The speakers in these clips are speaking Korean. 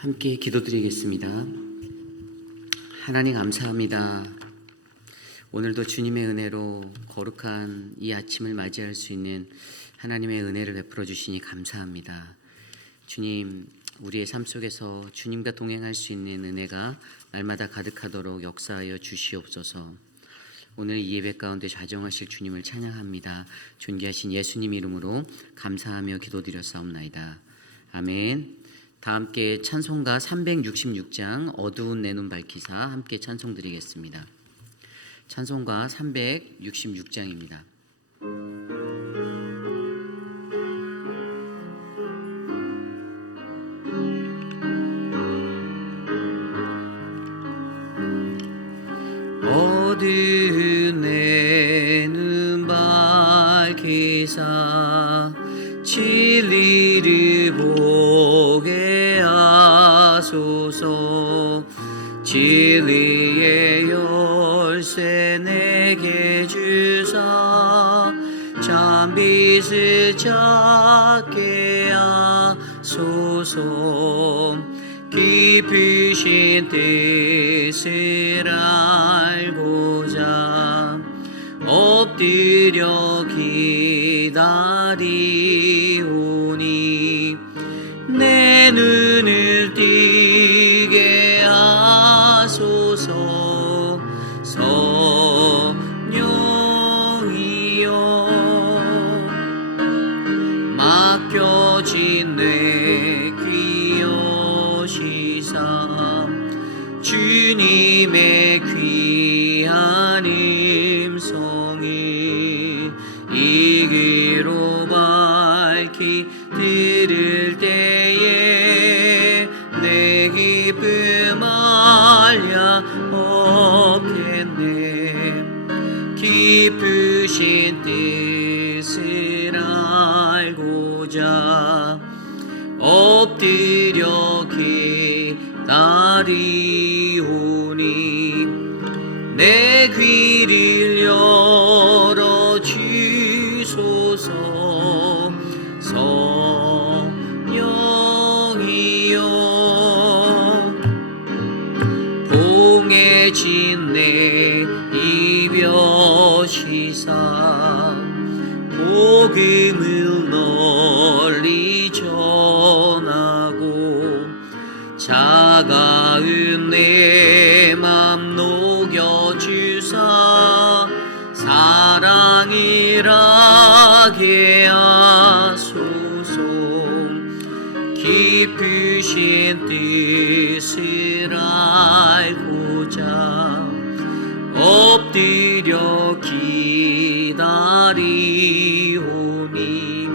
함께 기도드리겠습니다. 하나님 감사합니다. 오늘도 주님의 은혜로 거룩한 이 아침을 맞이할 수 있는 하나님의 은혜를 베풀어 주시니 감사합니다. 주님, 우리의 삶 속에서 주님과 동행할 수 있는 은혜가 날마다 가득하도록 역사하여 주시옵소서. 오늘 이 예배 가운데 좌정하실 주님을 찬양합니다. 존귀하신 예수님 이름으로 감사하며 기도드렸사옵나이다. 아멘. 다 함께 찬송가 366장 어두운 내 눈 밝히사 함께 찬송 드리겠습니다. 찬송가 366장입니다. 어두운 내 눈 밝히사 진리를 보게 하소서. 진리의 열쇠 내게 주사 참빛을 찾게 하소서. 깊으신 뜻을 알고자 엎드려 기다리오니 내 눈을 뜨게 하소서. 성령이여 맡겨진 내 귀 여시사 주님의 귀한 음성을 이기로 밝히 들을 때에 내 기쁨 알랴 없겠네. 깊으신 뜻을 알고자 엎드려 기다리오니 내 귀를 열어 주소서. 성령이여 봉해진 내 입 여시사 복음을 널리 전하고 차가운 내 맘 녹여주사 사랑을 하게 하소서. 깊으신 뜻을 알고자 엎드려 기다리오니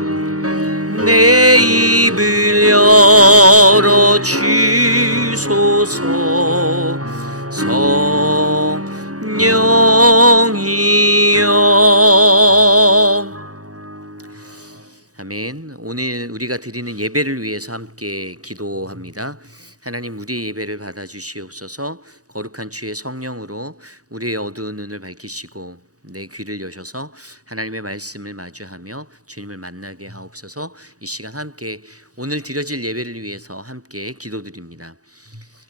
내 입을 열어 주소서. 성령이여 아멘. 오늘 우리가 드리는 예배를 위해서 함께 기도합니다. 하나님, 우리의 예배를 받아주시옵소서. 거룩한 주의 성령으로 우리의 어두운 눈을 밝히시고 내 귀를 여셔서 하나님의 말씀을 마주하며 주님을 만나게 하옵소서. 이 시간 함께 오늘 드려질 예배를 위해서 함께 기도드립니다.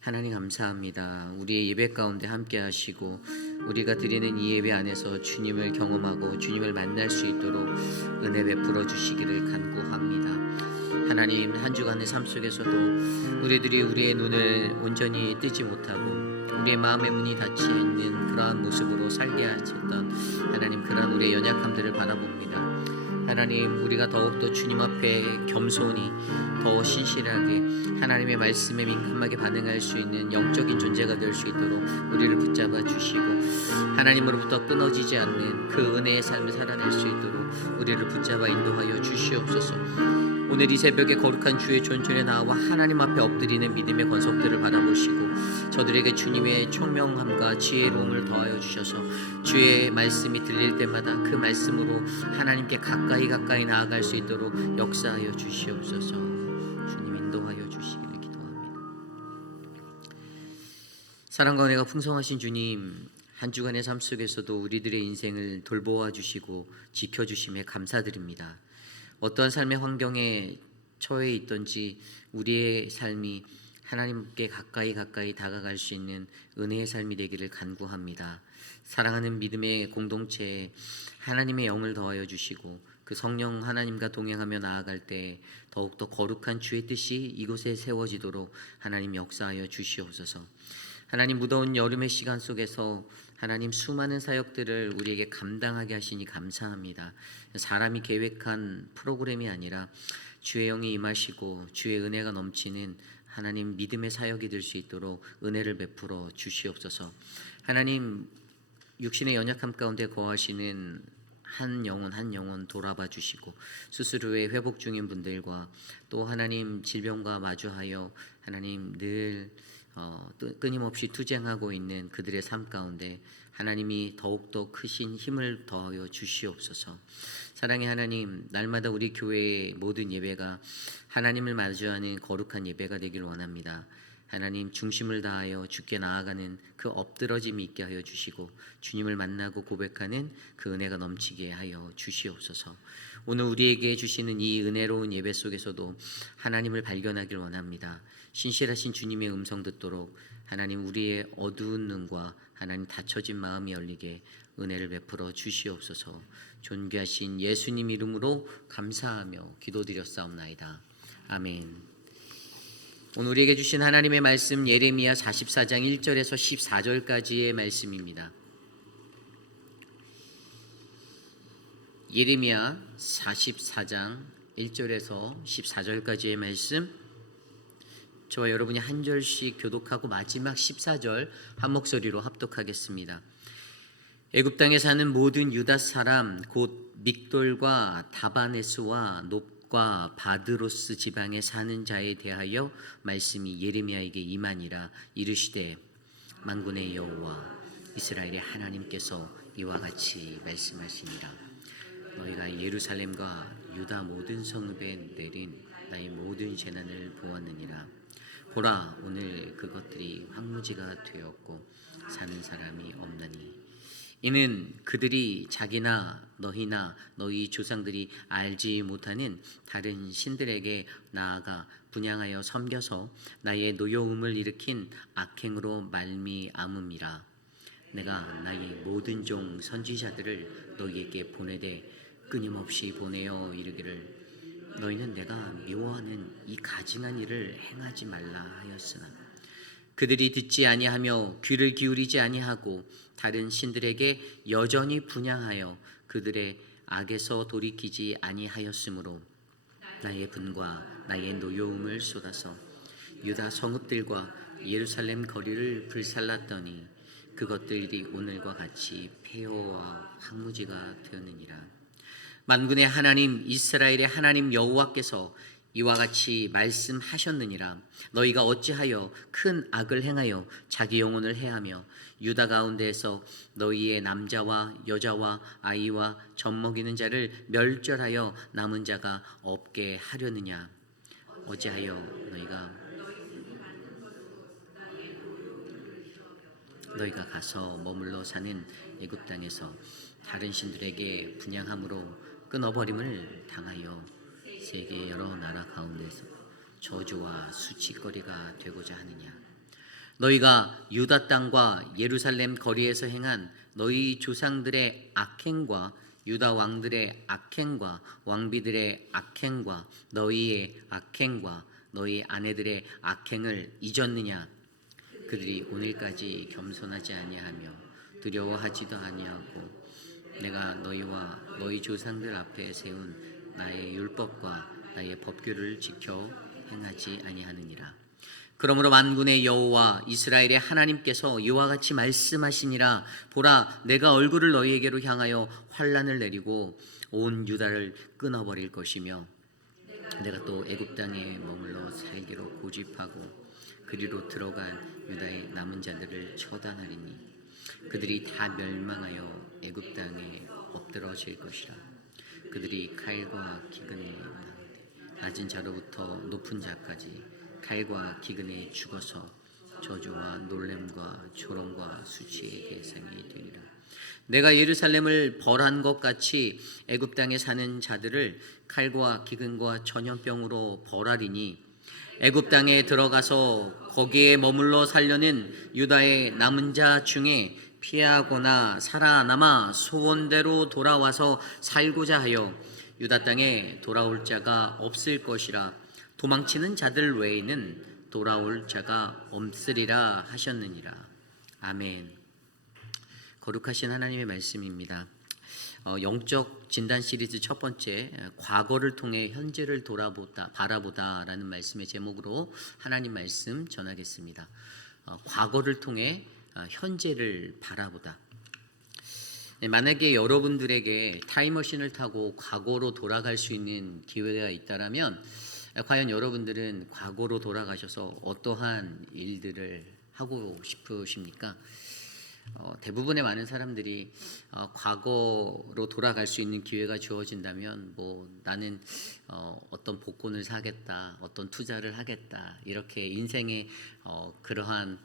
하나님 감사합니다. 우리의 예배 가운데 함께 하시고 우리가 드리는 이 예배 안에서 주님을 경험하고 주님을 만날 수 있도록 은혜 베풀어 주시기를 간구합니다. 하나님, 한 주간의 삶 속에서도 우리들이 우리의 눈을 온전히 뜨지 못하고 우리의 마음의 문이 닫혀 있는 그러한 모습으로 살게 하셨던 하나님, 그러한 우리의 연약함들을 바라봅니다. 하나님, 우리가 더욱더 주님 앞에 겸손히 더 신실하게 하나님의 말씀에 민감하게 반응할 수 있는 영적인 존재가 될 수 있도록 우리를 붙잡아 주시고 하나님으로부터 끊어지지 않는 그 은혜의 삶을 살아낼 수 있도록 우리를 붙잡아 인도하여 주시옵소서. 오늘 이 새벽에 거룩한 주의 존전에 나와 하나님 앞에 엎드리는 믿음의 권속들을 바라보시고 저들에게 주님의 총명함과 지혜로움을 더하여 주셔서 주의 말씀이 들릴 때마다 그 말씀으로 하나님께 가까이 나아갈 수 있도록 역사하여 주시옵소서. 주님 인도하여 주시기를 기도합니다. 사랑과 은혜가 풍성하신 주님, 한 주간의 삶 속에서도 우리들의 인생을 돌보아 주시고 지켜주심에 감사드립니다. 어떠한 삶의 환경에 처해 있던지 우리의 삶이 하나님께 가까이 다가갈 수 있는 은혜의 삶이 되기를 간구합니다. 사랑하는 믿음의 공동체에 하나님의 영을 더하여 주시고 그 성령 하나님과 동행하며 나아갈 때 더욱더 거룩한 주의 뜻이 이곳에 세워지도록 하나님 역사하여 주시옵소서. 하나님, 무더운 여름의 시간 속에서 하나님 수많은 사역들을 우리에게 감당하게 하시니 감사합니다. 사람이 계획한 프로그램이 아니라 주의 영이 임하시고 주의 은혜가 넘치는 하나님 믿음의 사역이 될 수 있도록 은혜를 베풀어 주시옵소서. 하나님, 육신의 연약함 가운데 거하시는 한 영혼 돌아봐 주시고 수술 후에 회복 중인 분들과 또 하나님 질병과 마주하여 하나님 늘 끊임없이 투쟁하고 있는 그들의 삶 가운데 하나님이 더욱더 크신 힘을 더하여 주시옵소서. 사랑의 하나님, 날마다 우리 교회의 모든 예배가 하나님을 마주하는 거룩한 예배가 되길 원합니다. 하나님, 중심을 다하여 주께 나아가는 그 엎드러짐이 있게 하여 주시고 주님을 만나고 고백하는 그 은혜가 넘치게 하여 주시옵소서. 오늘 우리에게 주시는 이 은혜로운 예배 속에서도 하나님을 발견하길 원합니다. 신실하신 주님의 음성 듣도록 하나님, 우리의 어두운 눈과 하나님 닫혀진 마음이 열리게 은혜를 베풀어 주시옵소서. 존귀하신 예수님 이름으로 감사하며 기도드렸사옵나이다. 아멘. 오늘 우리에게 주신 하나님의 말씀 예레미야 44장 1절에서 14절까지의 말씀입니다. 예레미야 44장 1절에서 14절까지의 말씀, 저와 여러분이 한 절씩 교독하고 마지막 14절 한 목소리로 합독하겠습니다. 애굽 땅에 사는 모든 유다 사람 곧 믹돌과 다바네스와 놉과 바드로스 지방에 사는 자에 대하여 말씀이 예레미야에게 임하니라. 이르시되 만군의 여호와 이스라엘의 하나님께서 이와 같이 말씀하시니라. 너희가 예루살렘과 유다 모든 성읍에 내린 나의 모든 재난을 보았느니라. 보라, 오늘 그것들이 황무지가 되었고 사는 사람이 없나니 이는 그들이 자기나 너희나 너희 조상들이 알지 못하는 다른 신들에게 나아가 분향하여 섬겨서 나의 노여움을 일으킨 악행으로 말미암음이라. 내가 나의 모든 종 선지자들을 너희에게 보내되 끊임없이 보내어 이르기를 너희는 내가 미워하는 이 가증한 일을 행하지 말라 하였으나 그들이 듣지 아니하며 귀를 기울이지 아니하고 다른 신들에게 여전히 분향하여 그들의 악에서 돌이키지 아니하였으므로 나의 분과 나의 노여움을 쏟아서 유다 성읍들과 예루살렘 거리를 불살랐더니 그것들이 오늘과 같이 폐허와 황무지가 되었느니라. 만군의 하나님 이스라엘의 하나님 여호와께서 이와 같이 말씀하셨느니라. 너희가 어찌하여 큰 악을 행하여 자기 영혼을 해하며 유다 가운데에서 너희의 남자와 여자와 아이와 젖먹이는 자를 멸절하여 남은 자가 없게 하려느냐. 어찌하여 너희가 가서 머물러 사는 애굽 땅에서 다른 신들에게 분향함으로 끊어버림을 당하여 세계 여러 나라 가운데서 저주와 수치거리가 되고자 하느냐. 너희가 유다 땅과 예루살렘 거리에서 행한 너희 조상들의 악행과 유다 왕들의 악행과 왕비들의 악행과 너희의 악행과 너희 아내들의 악행을 잊었느냐. 그들이 오늘까지 겸손하지 아니하며 두려워하지도 아니하고 내가 너희와 너희 조상들 앞에 세운 나의 율법과 나의 법규를 지켜 행하지 아니하느니라. 그러므로 만군의 여호와 이스라엘의 하나님께서 이와 같이 말씀하시니라. 보라, 내가 얼굴을 너희에게로 향하여 환난을 내리고 온 유다를 끊어버릴 것이며 내가 또 애굽 땅에 머물러 살기로 고집하고 그리로 들어간 유다의 남은 자들을 처단하리니 그들이 다 멸망하여 애굽 땅에 엎드러질 것이라. 그들이 칼과 기근에 낮은 자로부터 높은 자까지 칼과 기근에 죽어서 저주와 놀램과 조롱과 수치의 대상이 되리라. 내가 예루살렘을 벌한 것 같이 애굽 땅에 사는 자들을 칼과 기근과 전염병으로 벌하리니 애굽 땅에 들어가서 거기에 머물러 살려는 유다의 남은 자 중에 피하거나 살아남아 소원대로 돌아와서 살고자 하여 유다 땅에 돌아올 자가 없을 것이라. 도망치는 자들 외에는 돌아올 자가 없으리라 하셨느니라. 아멘. 거룩하신 하나님의 말씀입니다. 영적 진단 시리즈 첫 번째, 과거를 통해 현재를 바라보다라는 말씀의 제목으로 하나님 말씀 전하겠습니다. 과거를 통해 현재를 바라보다. 만약에 여러분들에게 타임머신을 타고 과거로 돌아갈 수 있는 기회가 있다라면 과연 여러분들은 과거로 돌아가셔서 어떠한 일들을 하고 싶으십니까? 대부분의 많은 사람들이 과거로 돌아갈 수 있는 기회가 주어진다면 나는 어떤 복권을 사겠다, 어떤 투자를 하겠다, 이렇게 인생의 그러한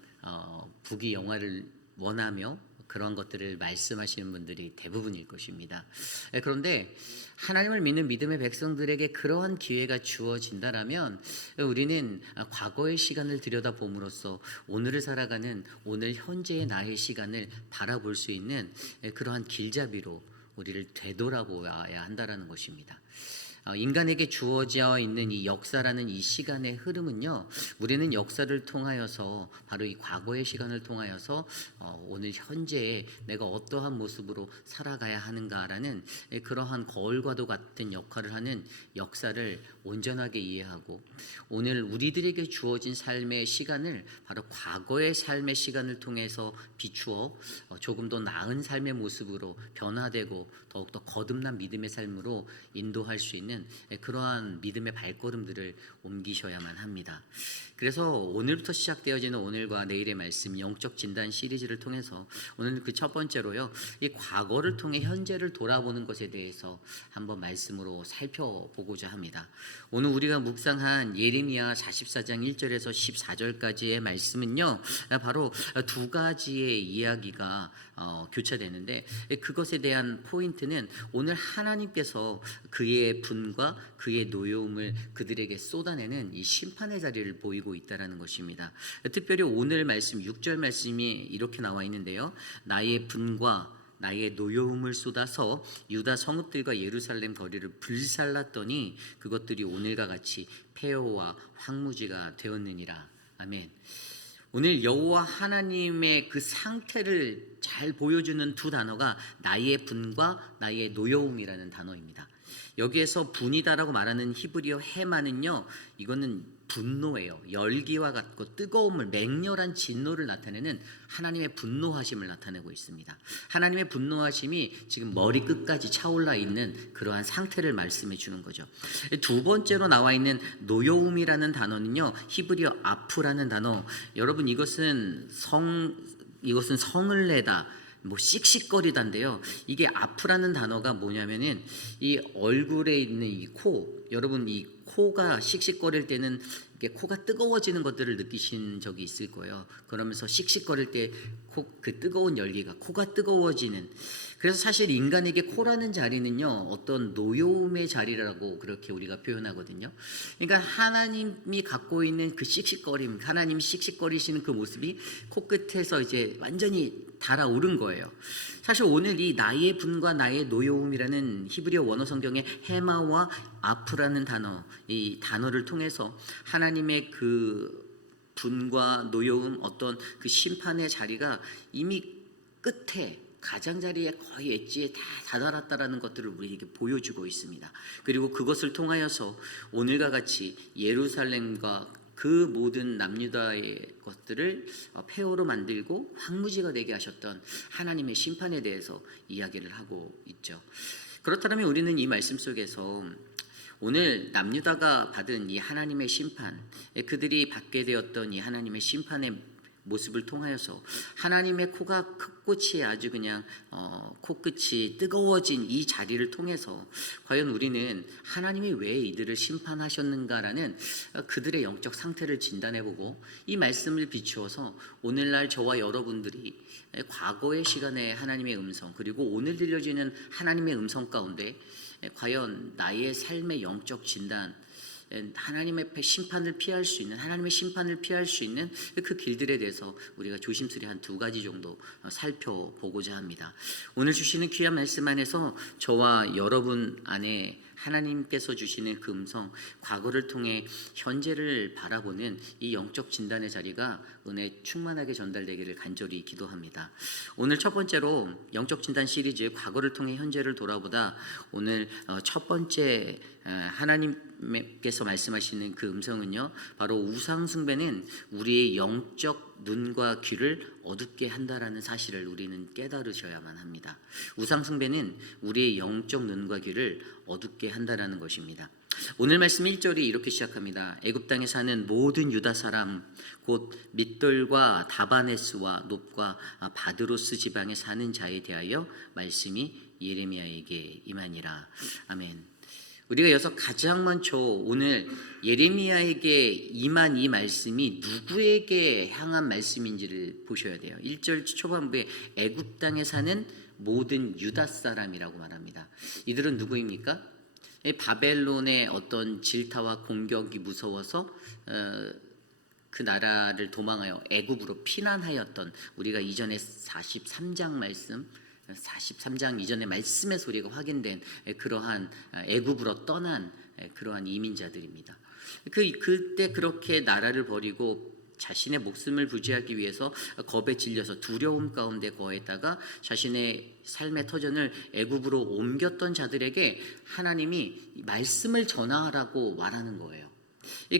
부귀 영화를 원하며 그런 것들을 말씀하시는 분들이 대부분일 것입니다. 그런데 하나님을 믿는 믿음의 백성들에게 그러한 기회가 주어진다라면 우리는 과거의 시간을 들여다봄으로써 오늘을 살아가는 오늘 현재의 나의 시간을 바라볼 수 있는 그러한 길잡이로 우리를 되돌아보아야 한다라는 것입니다. 인간에게 주어져 있는 이 역사라는 이 시간의 흐름은요, 우리는 역사를 통하여서 바로 이 과거의 시간을 통하여서 오늘 현재에 내가 어떠한 모습으로 살아가야 하는가라는 그러한 거울과도 같은 역할을 하는 역사를 온전하게 이해하고 오늘 우리들에게 주어진 삶의 시간을 바로 과거의 삶의 시간을 통해서 비추어 조금 더 나은 삶의 모습으로 변화되고 더욱더 거듭난 믿음의 삶으로 인도할 수 있는 그러한 믿음의 발걸음들을 옮기셔야만 합니다. 그래서 오늘부터 시작되어지는 오늘과 내일의 말씀 영적 진단 시리즈를 통해서 오늘 그 첫 번째로요, 이 과거를 통해 현재를 돌아보는 것에 대해서 한번 말씀으로 살펴보고자 합니다. 오늘 우리가 묵상한 예레미야 44장 1절에서 14절까지의 말씀은요, 바로 두 가지의 이야기가 교차되는데 그것에 대한 포인트는 오늘 하나님께서 그의 분과 그의 노여움을 그들에게 쏟아내는 이 심판의 자리를 보이고 있다라는 것입니다. 특별히 오늘 말씀 6절 말씀이 이렇게 나와 있는데요, 나의 분과 나의 노여움을 쏟아서 유다 성읍들과 예루살렘 거리를 불살랐더니 그것들이 오늘과 같이 폐허와 황무지가 되었느니라. 아멘. 오늘 여호와 하나님의 그 상태를 잘 보여주는 두 단어가 나의 분과 나의 노여움이라는 단어입니다. 여기에서 분이다라고 말하는 히브리어 헤마는요, 이거는 분노예요. 열기와 같고 뜨거움을, 맹렬한 진노를 나타내는 하나님의 분노하심을 나타내고 있습니다. 하나님의 분노하심이 지금 머리 끝까지 차올라 있는 그러한 상태를 말씀해 주는 거죠. 두 번째로 나와 있는 노여움이라는 단어는요, 히브리어 아프라는 단어. 여러분, 이것은 성을 내다, 씩씩거리다인데요. 이게 아프라는 단어가 뭐냐면은 이 얼굴에 있는 이 코, 여러분 이 코가 씩씩거릴 때는 이게 코가 뜨거워지는 것들을 느끼신 적이 있을 거예요. 그러면서 씩씩거릴 때 그 뜨거운 열기가 코가 뜨거워지는. 그래서 사실 인간에게 코라는 자리는요, 어떤 노여움의 자리라고 그렇게 우리가 표현하거든요. 그러니까 하나님이 갖고 있는 그 씩씩거림, 하나님이 씩씩거리시는 그 모습이 코끝에서 이제 완전히 달아오른 거예요. 사실 오늘 이 나의 분과 나의 노여움이라는 히브리어 원어 성경의 헤마와 아프라는 단어, 이 단어를 통해서 하나님의 그 분과 노여움, 어떤 그 심판의 자리가 이미 끝에 가장자리에 거의 엣지에 다 다다랐다라는 것들을 우리에게 보여주고 있습니다. 그리고 그것을 통하여서 오늘과 같이 예루살렘과 그 모든 남유다의 것들을 폐허로 만들고 황무지가 되게 하셨던 하나님의 심판에 대해서 이야기를 하고 있죠. 그렇다면 우리는 이 말씀 속에서 오늘 남유다가 받은 이 하나님의 심판, 그들이 받게 되었던 이 하나님의 심판의 모습을 통하여서 하나님의 코끝이 아주 그냥 코끝이 뜨거워진 이 자리를 통해서 과연 우리는 하나님이 왜 이들을 심판하셨는가라는 그들의 영적 상태를 진단해보고 이 말씀을 비추어서 오늘날 저와 여러분들이 과거의 시간에 하나님의 음성, 그리고 오늘 들려지는 하나님의 음성 가운데 과연 나의 삶의 영적 진단, 하나님 앞에 심판을 피할 수 있는, 하나님의 심판을 피할 수 있는 그 길들에 대해서 우리가 조심스레 한 2가지 정도 살펴보고자 합니다. 오늘 주시는 귀한 말씀 안에서 저와 여러분 안에 하나님께서 주시는 그 음성, 과거를 통해 현재를 바라보는 이 영적 진단의 자리가 은혜 충만하게 전달되기를 간절히 기도합니다. 오늘 첫 번째로 영적 진단 시리즈 과거를 통해 현재를 돌아보다 오늘 첫 번째 하나님께서 말씀하시는 그 음성은요, 바로 우상 숭배는 우리의 영적 눈과 귀를 어둡게 한다라는 사실을 우리는 깨달으셔야만 합니다. 우상 숭배는 우리의 영적 눈과 귀를 어둡게 한다라는 것입니다. 오늘 말씀 1절이 이렇게 시작합니다. 애굽 땅에 사는 모든 유다 사람 곧 밋돌과 다바네스와 놉과 바드로스 지방에 사는 자에 대하여 말씀이 예레미야에게 임하니라. 아멘. 우리가 여기서 가장 먼저 오늘 예레미야에게 임한 이 말씀이 누구에게 향한 말씀인지를 보셔야 돼요. 1절 초반부에 애굽 땅에 사는 모든 유다 사람이라고 말합니다. 이들은 누구입니까? 바벨론의 어떤 질타와 공격이 무서워서 그 나라를 도망하여 애굽으로 피난하였던, 우리가 이전에 43장 말씀, 43장 이전의 말씀에서 우리가 확인된 그러한 애굽으로 떠난 그러한 이민자들입니다. 그때 그렇게 나라를 버리고 자신의 목숨을 부지하기 위해서 겁에 질려서 두려움 가운데 거했다가 자신의 삶의 터전을 애굽으로 옮겼던 자들에게 하나님이 말씀을 전하라고 말하는 거예요.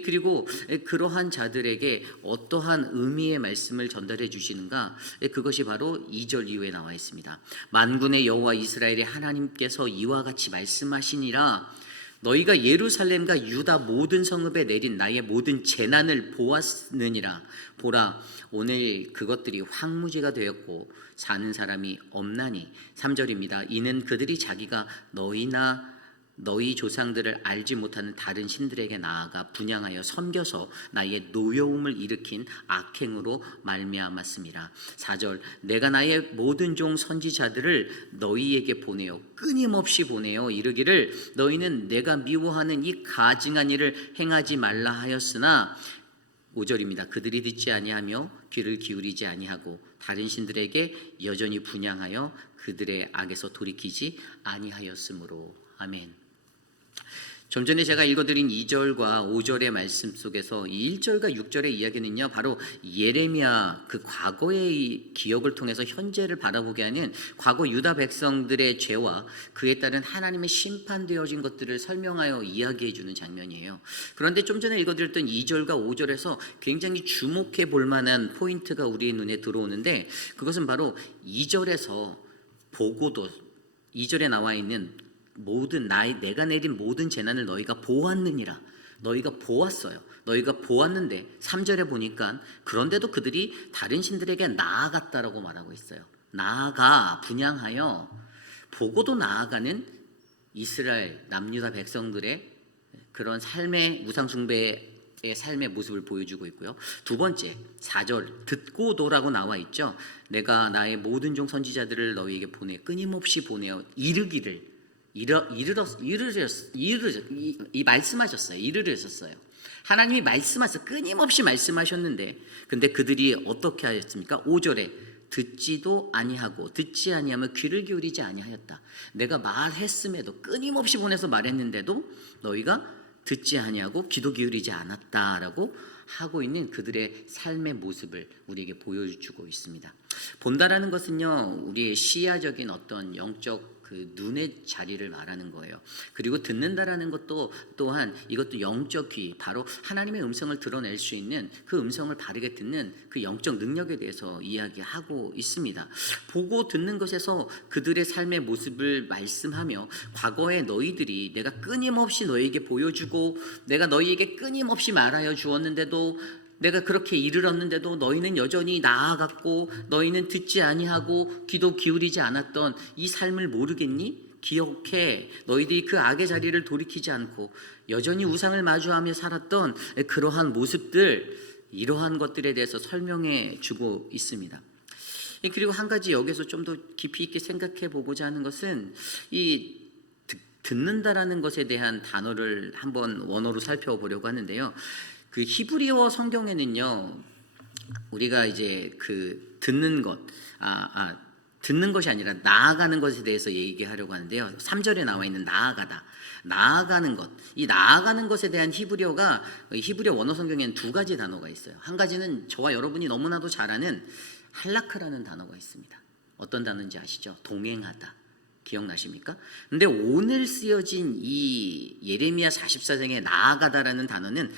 그리고 그러한 자들에게 어떠한 의미의 말씀을 전달해 주시는가? 그것이 바로 2절 이후에 나와 있습니다. 만군의 여호와 이스라엘의 하나님께서 이와 같이 말씀하시니라. 너희가 예루살렘과 유다 모든 성읍에 내린 나의 모든 재난을 보았느니라. 보라, 오늘 그것들이 황무지가 되었고 사는 사람이 없나니. 3절입니다. 이는 그들이 자기가 너희 조상들을 알지 못하는 다른 신들에게 나아가 분향하여 섬겨서 나의 노여움을 일으킨 악행으로 말미암았음이라. 4절, 내가 나의 모든 종 선지자들을 너희에게 보내어 끊임없이 보내어 이르기를 너희는 내가 미워하는 이 가증한 일을 행하지 말라 하였으나. 5절입니다. 그들이 듣지 아니하며 귀를 기울이지 아니하고 다른 신들에게 여전히 분향하여 그들의 악에서 돌이키지 아니하였으므로. 아멘. 좀 전에 제가 읽어드린 2절과 5절의 말씀 속에서 이 1절과 6절의 이야기는요, 바로 예레미야 그 과거의 기억을 통해서 현재를 바라보게 하는 과거 유다 백성들의 죄와 그에 따른 하나님의 심판되어진 것들을 설명하여 이야기해 주는 장면이에요. 그런데 좀 전에 읽어드렸던 2절과 5절에서 굉장히 주목해 볼 만한 포인트가 우리의 눈에 들어오는데, 그것은 바로 2절에서 보고도, 2절에 나와 있는 모든 내가 내린 모든 재난을 너희가 보았느니라. 너희가 보았어요. 너희가 보았는데 3절에 보니까 그런데도 그들이 다른 신들에게 나아갔다라고 말하고 있어요. 나아가 분향하여 보고도 나아가는 이스라엘 남유다 백성들의 그런 삶의 우상숭배의 삶의 모습을 보여주고 있고요. 두 번째 4절 듣고도라고 나와 있죠. 내가 나의 모든 종 선지자들을 너희에게 보내 끊임없이 보내어 이르기를 말씀하셨어요. 이르르셨어요. 하나님이 말씀하셔서 끊임없이 말씀하셨는데, 근데 그들이 어떻게 하였습니까? 5절에 듣지 아니하며 귀를 기울이지 아니하였다. 내가 말했음에도, 끊임없이 보내서 말했는데도 너희가 듣지 아니하고 귀도 기울이지 않았다라고 하고 있는 그들의 삶의 모습을 우리에게 보여주고 있습니다. 본다라는 것은요, 우리의 시야적인 어떤 영적 그 눈의 자리를 말하는 거예요. 그리고 듣는다라는 것도 또한 이것도 영적 귀, 바로 하나님의 음성을 드러낼 수 있는 그 음성을 바르게 듣는 그 영적 능력에 대해서 이야기하고 있습니다. 보고 듣는 것에서 그들의 삶의 모습을 말씀하며, 과거에 너희들이 내가 끊임없이 너희에게 보여주고 내가 너희에게 끊임없이 말하여 주었는데도, 내가 그렇게 이르렀는데도 너희는 여전히 나아갔고 너희는 듣지 아니하고 귀도 기울이지 않았던 이 삶을 모르겠니? 기억해. 너희들이 그 악의 자리를 돌이키지 않고 여전히 우상을 마주하며 살았던 그러한 모습들, 이러한 것들에 대해서 설명해 주고 있습니다. 그리고 한 가지 여기서 좀 더 깊이 있게 생각해 보고자 하는 것은 이 듣는다라는 것에 대한 단어를 한번 원어로 살펴보려고 하는데요. 그 히브리어 성경에는요, 우리가 이제 그 듣는 것이 아니라 나아가는 것에 대해서 얘기하려고 하는데요. 3절에 나와 있는 나아가다, 나아가는 것, 이 나아가는 것에 대한 히브리어가 히브리어 원어 성경에는 두 가지 단어가 있어요. 한 가지는 저와 여러분이 너무나도 잘 아는 할라크라는 단어가 있습니다. 어떤 단어인지 아시죠? 동행하다. 기억나십니까? 근데 오늘 쓰여진 이 예레미야 44장에 나아가다라는 단어는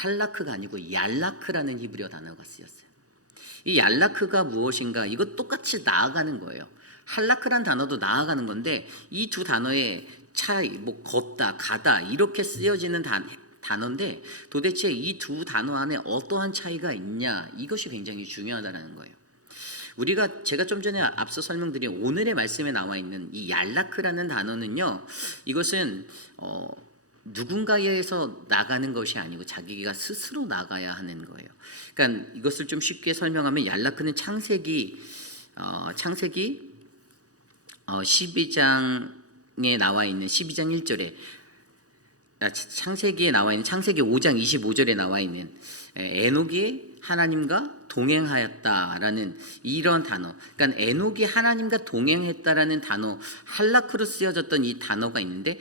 할라크가 아니고 얄라크라는 히브리어 단어가 쓰였어요. 이 얄라크가 무엇인가? 이거 똑같이 나아가는 거예요. 할라크란 단어도 나아가는 건데 이 두 단어의 차이, 뭐 걷다, 가다 이렇게 쓰여지는 단어인데 도대체 이 두 단어 안에 어떠한 차이가 있냐? 이것이 굉장히 중요하다는 거예요. 제가 좀 전에 앞서 설명드린 오늘의 말씀에 나와 있는 이 얄라크라는 단어는요, 이것은 누군가에서 나가는 것이 아니고 자기가 스스로 나가야 하는 거예요. 그러니까 이것을 좀 쉽게 설명하면 얄라크는 창세기 12장에 나와 있는 12장 1절에 창세기에 나와 있는 창세기 5장 25절에 나와 있는 에녹이 하나님과 동행하였다라는 이런 단어. 그러니까 에녹이 하나님과 동행했다라는 단어, 할라크로 쓰여졌던 이 단어가 있는데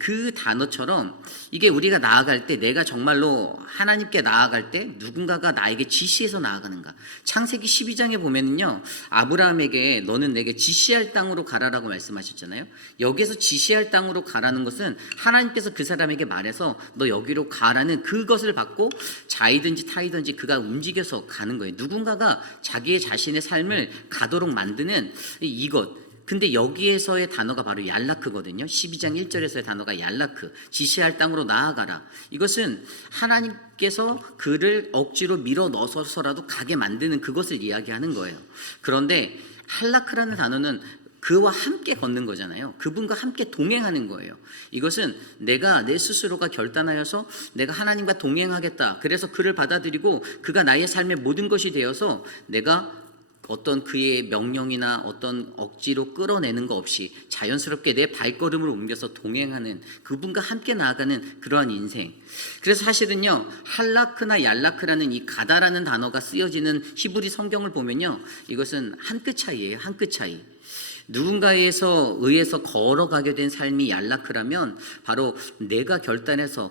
그 단어처럼 이게 우리가 나아갈 때 내가 정말로 하나님께 나아갈 때 누군가가 나에게 지시해서 나아가는가. 창세기 12장에 보면은요, 아브라함에게 너는 내게 지시할 땅으로 가라라고 말씀하셨잖아요. 여기서 지시할 땅으로 가라는 것은 하나님께서 그 사람에게 말해서 너 여기로 가라는 그것을 받고 자이든지 타이든지 그가 움직여서 가는 거예요. 누군가가 자기의 자신의 삶을 가도록 만드는 이것. 근데 여기에서의 단어가 바로 얄라크거든요. 12장 1절에서의 단어가 얄라크, 지시할 땅으로 나아가라. 이것은 하나님께서 그를 억지로 밀어 넣어서라도 가게 만드는 그것을 이야기하는 거예요. 그런데 할라크라는 단어는 그와 함께 걷는 거잖아요. 그분과 함께 동행하는 거예요. 이것은 내가 내 스스로가 결단하여서 내가 하나님과 동행하겠다. 그래서 그를 받아들이고 그가 나의 삶의 모든 것이 되어서 내가 어떤 그의 명령이나 어떤 억지로 끌어내는 거 없이 자연스럽게 내 발걸음을 옮겨서 동행하는, 그분과 함께 나아가는 그러한 인생. 그래서 사실은요, 할라크나 얄라크라는 이 가다라는 단어가 쓰여지는 히브리 성경을 보면요, 이것은 한 끗 차이예요. 한 끗 차이. 누군가에서 의해서 걸어가게 된 삶이 얄라크라면 바로 내가 결단해서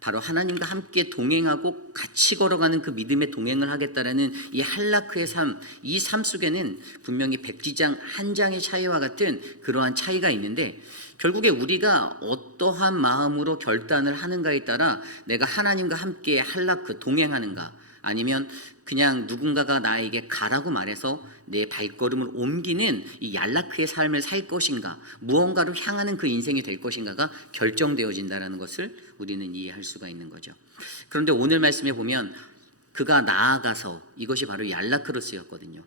바로 하나님과 함께 동행하고 같이 걸어가는 그 믿음의 동행을 하겠다라는 이 할라크의 삶, 이 삶 속에는 분명히 백지장 한 장의 차이와 같은 그러한 차이가 있는데, 결국에 우리가 어떠한 마음으로 결단을 하는가에 따라 내가 하나님과 함께 할라크 동행하는가, 아니면 그냥 누군가가 나에게 가라고 말해서 내 발걸음을 옮기는 이 얄라크의 삶을 살 것인가, 무언가로 향하는 그 인생이 될 것인가가 결정되어진다는 것을 우리는 이해할 수가 있는 거죠. 그런데 오늘 말씀에 보면 그가 나아가서, 이것이 바로 얄라크로 쓰였거든요.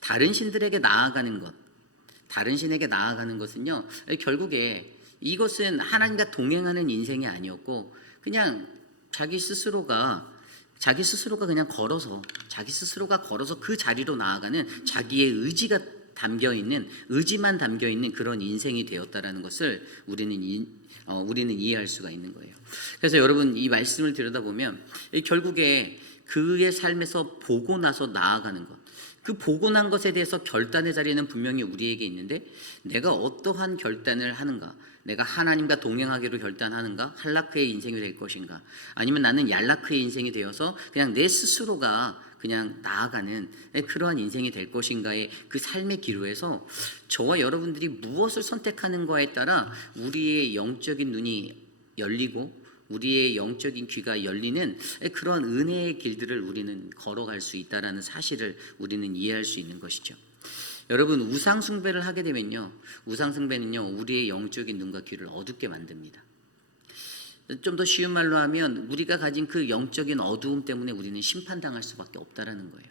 다른 신들에게 나아가는 것, 다른 신에게 나아가는 것은요, 결국에 이것은 하나님과 동행하는 인생이 아니었고 그냥 자기 스스로가 그냥 걸어서, 자기 스스로가 걸어서 그 자리로 나아가는 자기의 의지만 담겨 있는 그런 인생이 되었다라는 것을 우리는 이해할 수가 있는 거예요. 그래서 여러분, 이 말씀을 들여다보면 결국에 그의 삶에서 보고 나서 나아가는 것, 그 보고 난 것에 대해서 결단의 자리는 분명히 우리에게 있는데, 내가 어떠한 결단을 하는가, 내가 하나님과 동행하기로 결단하는가, 할라크의 인생이 될 것인가, 아니면 나는 얄라크의 인생이 되어서 그냥 내 스스로가 그냥 나아가는 그러한 인생이 될 것인가의 그 삶의 기로에서 저와 여러분들이 무엇을 선택하는가에 따라 우리의 영적인 눈이 열리고 우리의 영적인 귀가 열리는 그런 은혜의 길들을 우리는 걸어갈 수 있다는 사실을 우리는 이해할 수 있는 것이죠. 여러분, 우상 숭배를 하게 되면요, 우상 숭배는요, 우리의 영적인 눈과 귀를 어둡게 만듭니다. 좀 더 쉬운 말로 하면 우리가 가진 그 영적인 어두움 때문에 우리는 심판당할 수밖에 없다라는 거예요.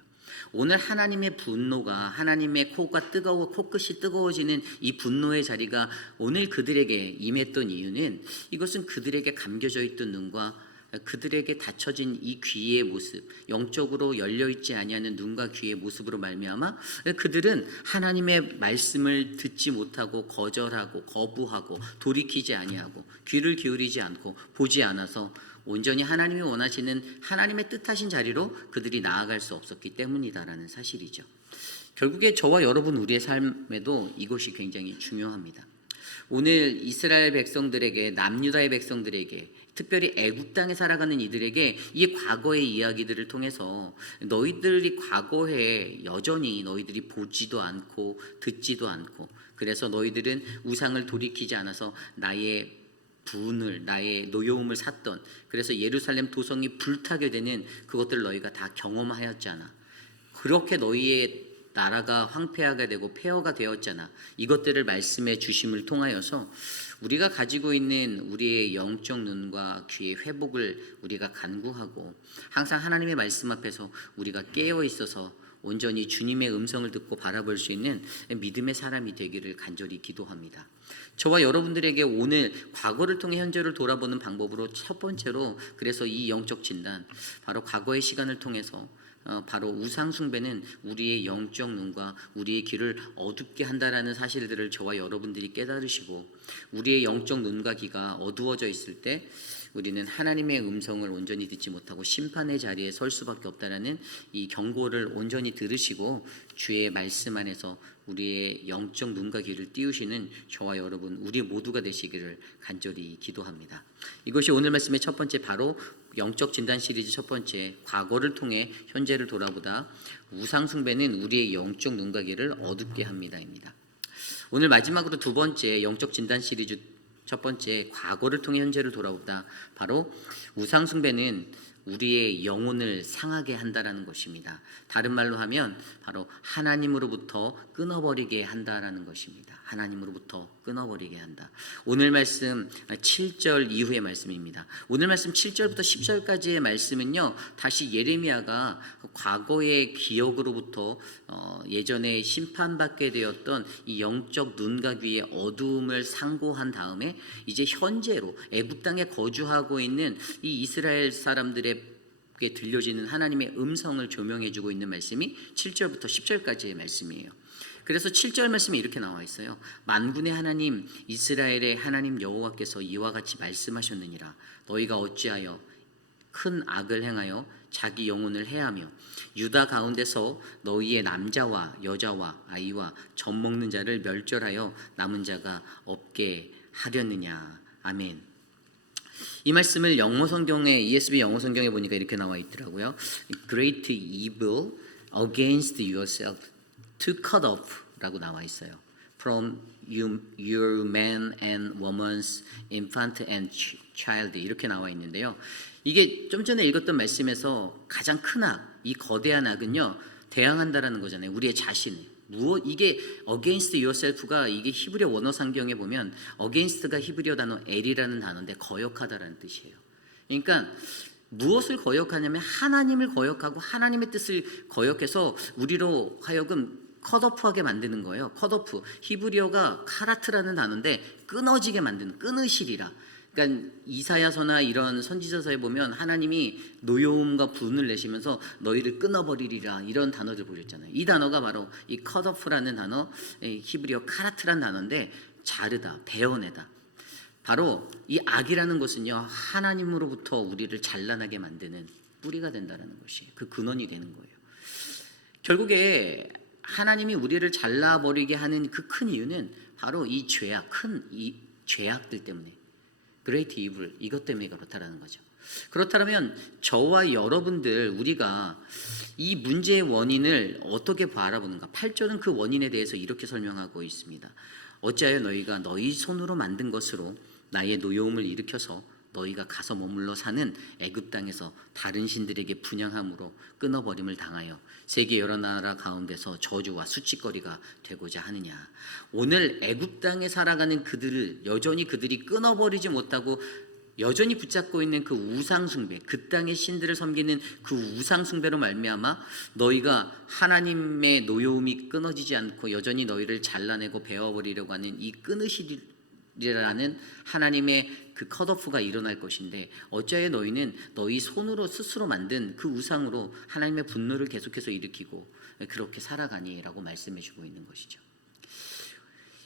오늘 하나님의 분노가, 하나님의 코끝이 뜨거워지는 이 분노의 자리가 오늘 그들에게 임했던 이유는, 이것은 그들에게 감겨져 있던 눈과 그들에게 닫혀진 이 귀의 모습, 영적으로 열려있지 아니하는 눈과 귀의 모습으로 말미암아 그들은 하나님의 말씀을 듣지 못하고 거절하고 거부하고 돌이키지 아니하고 귀를 기울이지 않고 보지 않아서 온전히 하나님이 원하시는 하나님의 뜻하신 자리로 그들이 나아갈 수 없었기 때문이다라는 사실이죠. 결국에 저와 여러분 우리의 삶에도 이것이 굉장히 중요합니다. 오늘 이스라엘 백성들에게, 남유다의 백성들에게, 특별히 애굽 땅에 살아가는 이들에게 이 과거의 이야기들을 통해서 너희들이 과거에 여전히 너희들이 보지도 않고 듣지도 않고, 그래서 너희들은 우상을 돌이키지 않아서 나의 분을, 나의 노여움을 샀던, 그래서 예루살렘 도성이 불타게 되는 그것들을 너희가 다 경험하였잖아. 그렇게 너희의 나라가 황폐하게 되고 폐허가 되었잖아. 이것들을 말씀해 주심을 통하여서 우리가 가지고 있는 우리의 영적 눈과 귀의 회복을 우리가 간구하고, 항상 하나님의 말씀 앞에서 우리가 깨어 있어서 온전히 주님의 음성을 듣고 바라볼 수 있는 믿음의 사람이 되기를 간절히 기도합니다. 저와 여러분들에게 오늘 과거를 통해 현재를 돌아보는 방법으로 첫 번째로, 그래서 이 영적 진단, 바로 과거의 시간을 통해서 바로 우상 숭배는 우리의 영적 눈과 우리의 귀를 어둡게 한다라는 사실들을 저와 여러분들이 깨달으시고, 우리의 영적 눈과 귀가 어두워져 있을 때 우리는 하나님의 음성을 온전히 듣지 못하고 심판의 자리에 설 수밖에 없다라는 이 경고를 온전히 들으시고 주의 말씀 안에서 우리의 영적 눈과 귀를 띄우시는 저와 여러분 우리 모두가 되시기를 간절히 기도합니다. 이것이 오늘 말씀의 첫 번째, 바로 영적 진단 시리즈 첫 번째, 과거를 통해 현재를 돌아보다 우상 숭배는 우리의 영적 눈과 귀를 어둡게 합니다입니다. 오늘 마지막으로 두 번째, 영적 진단 시리즈 첫 번째, 과거를 통해 현재를 돌아보다 바로 우상 숭배는 우리의 영혼을 상하게 한다라는 것입니다. 다른 말로 하면 바로 하나님으로부터 끊어버리게 한다라는 것입니다. 하나님으로부터 끊어버리게 한다. 오늘 말씀 7절 이후의 말씀입니다. 오늘 말씀 7절부터 10절까지의 말씀은요, 다시 예레미야가 과거의 기억으로부터 예전에 심판받게 되었던 이 영적 눈과 귀의 어두움을 상고한 다음에 이제 현재로 애굽 땅에 거주하고 있는 이 이스라엘 사람들의 들려지는 하나님의 음성을 조명해주고 있는 말씀이 7절부터 10절까지의 말씀이에요. 그래서 7절 말씀에 이렇게 나와 있어요. 만군의 하나님 이스라엘의 하나님 여호와께서 이와 같이 말씀하셨느니라. 너희가 어찌하여 큰 악을 행하여 자기 영혼을 해하며 유다 가운데서 너희의 남자와 여자와 아이와 젖 먹는 자를 멸절하여 남은 자가 없게 하려느냐. 아멘. 이 말씀을 영어 성경에, ESV 영어 성경에 보니까 이렇게 나와 있더라고요. Great evil against yourself to cut off 라고 나와 있어요. From your man and woman's infant and child, 이렇게 나와 있는데요. 이게 좀 전에 읽었던 말씀에서 가장 큰 악, 이 거대한 악은요, 대항한다라는 거잖아요. 우리의 자신을. 이게 against yourself가 이게 히브리어 원어 성경에 보면 against가 히브리어 단어 엘이라는 단어인데 거역하다라는 뜻이에요. 그러니까 무엇을 거역하냐면 하나님을 거역하고 하나님의 뜻을 거역해서 우리로 하여금 컷오프하게 만드는 거예요. 컷오프, 히브리어가 카라트라는 단어인데 끊어지게 만드는, 끊으시리라. 그러니까 이사야서나 이런 선지자서에 보면 하나님이 노여움과 분을 내시면서 너희를 끊어버리리라, 이런 단어들 보셨잖아요. 이 단어가 바로 이 컷오프라는 단어, 히브리어 카라트라는 단어인데 자르다, 베어내다. 바로 이 악이라는 것은요, 하나님으로부터 우리를 잔란하게 만드는 뿌리가 된다는 것이 그 근원이 되는 거예요. 결국에 하나님이 우리를 잘라버리게 하는 그 큰 이유는 바로 이 죄악, 큰 이 죄악들 때문에, Great Evil, 이것 때문에 그렇다라는 거죠. 그렇다면 저와 여러분들, 우리가 이 문제의 원인을 어떻게 바라보는가? 8절은 그 원인에 대해서 이렇게 설명하고 있습니다. 어찌하여 너희가 너희 손으로 만든 것으로 나의 노여움을 일으켜서 너희가 가서 머물러 사는 애굽 땅에서 다른 신들에게 분향함으로 끊어버림을 당하여 세계 여러 나라 가운데서 저주와 수치거리가 되고자 하느냐. 오늘 애굽 땅에 살아가는 그들을 여전히 그들이 끊어버리지 못하고 여전히 붙잡고 있는 그 우상 숭배, 그 땅의 신들을 섬기는 그 우상 숭배로 말미암아 너희가 하나님의 노여움이 끊어지지 않고 여전히 너희를 잘라내고 베어버리려고 하는 이 끊으시는 이라는 하나님의 그 컷오프가 일어날 것인데 어찌하여 너희는 너희 손으로 스스로 만든 그 우상으로 하나님의 분노를 계속해서 일으키고 그렇게 살아가니라고 말씀해 주고 있는 것이죠.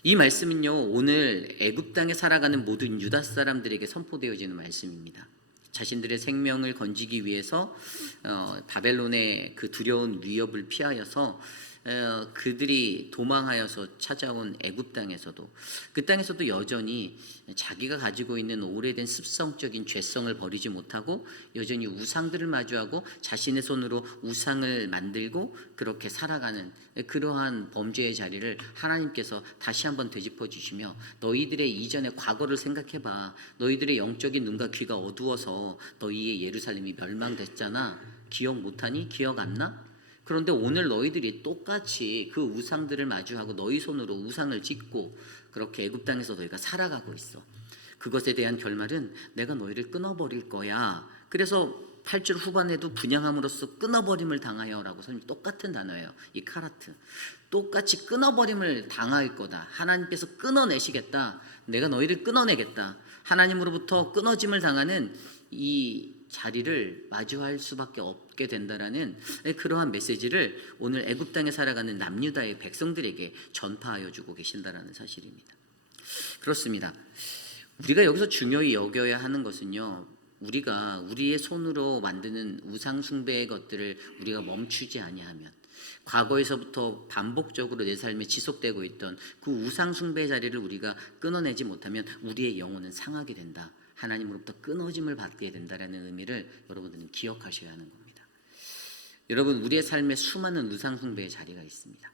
이 말씀은요, 오늘 애굽 땅에 살아가는 모든 유다 사람들에게 선포되어지는 말씀입니다. 자신들의 생명을 건지기 위해서 바벨론의 그 두려운 위협을 피하여서 그들이 도망하여서 찾아온 애굽 땅에서도 그 땅에서도 여전히 자기가 가지고 있는 오래된 습성적인 죄성을 버리지 못하고 여전히 우상들을 마주하고 자신의 손으로 우상을 만들고 그렇게 살아가는 그러한 범죄의 자리를 하나님께서 다시 한번 되짚어 주시며 너희들의 이전의 과거를 생각해봐. 너희들의 영적인 눈과 귀가 어두워서 너희의 예루살렘이 멸망됐잖아. 기억 못하니? 기억 안 나? 그런데 오늘 너희들이 똑같이 그 우상들을 마주하고 너희 손으로 우상을 짓고 그렇게 애굽 땅에서 너희가 살아가고 있어. 그것에 대한 결말은 내가 너희를 끊어버릴 거야. 그래서 8절 후반에도 분향함으로써 끊어버림을 당하여라고 선생님 똑같은 단어예요. 이 카라트. 똑같이 끊어버림을 당할 거다. 하나님께서 끊어내시겠다. 내가 너희를 끊어내겠다. 하나님으로부터 끊어짐을 당하는 이 자리를 마주할 수밖에 없게 된다라는 그러한 메시지를 오늘 애굽 땅에 살아가는 남유다의 백성들에게 전파하여 주고 계신다라는 사실입니다. 그렇습니다. 우리가 여기서 중요히 여겨야 하는 것은요, 우리가 우리의 손으로 만드는 우상 숭배의 것들을 우리가 멈추지 아니하면 과거에서부터 반복적으로 내 삶에 지속되고 있던 그 우상 숭배의 자리를 우리가 끊어내지 못하면 우리의 영혼은 상하게 된다. 하나님으로부터 끊어짐을 받게 된다라는 의미를 여러분들은 기억하셔야 하는 겁니다. 여러분, 우리의 삶에 수많은 우상 숭배의 자리가 있습니다.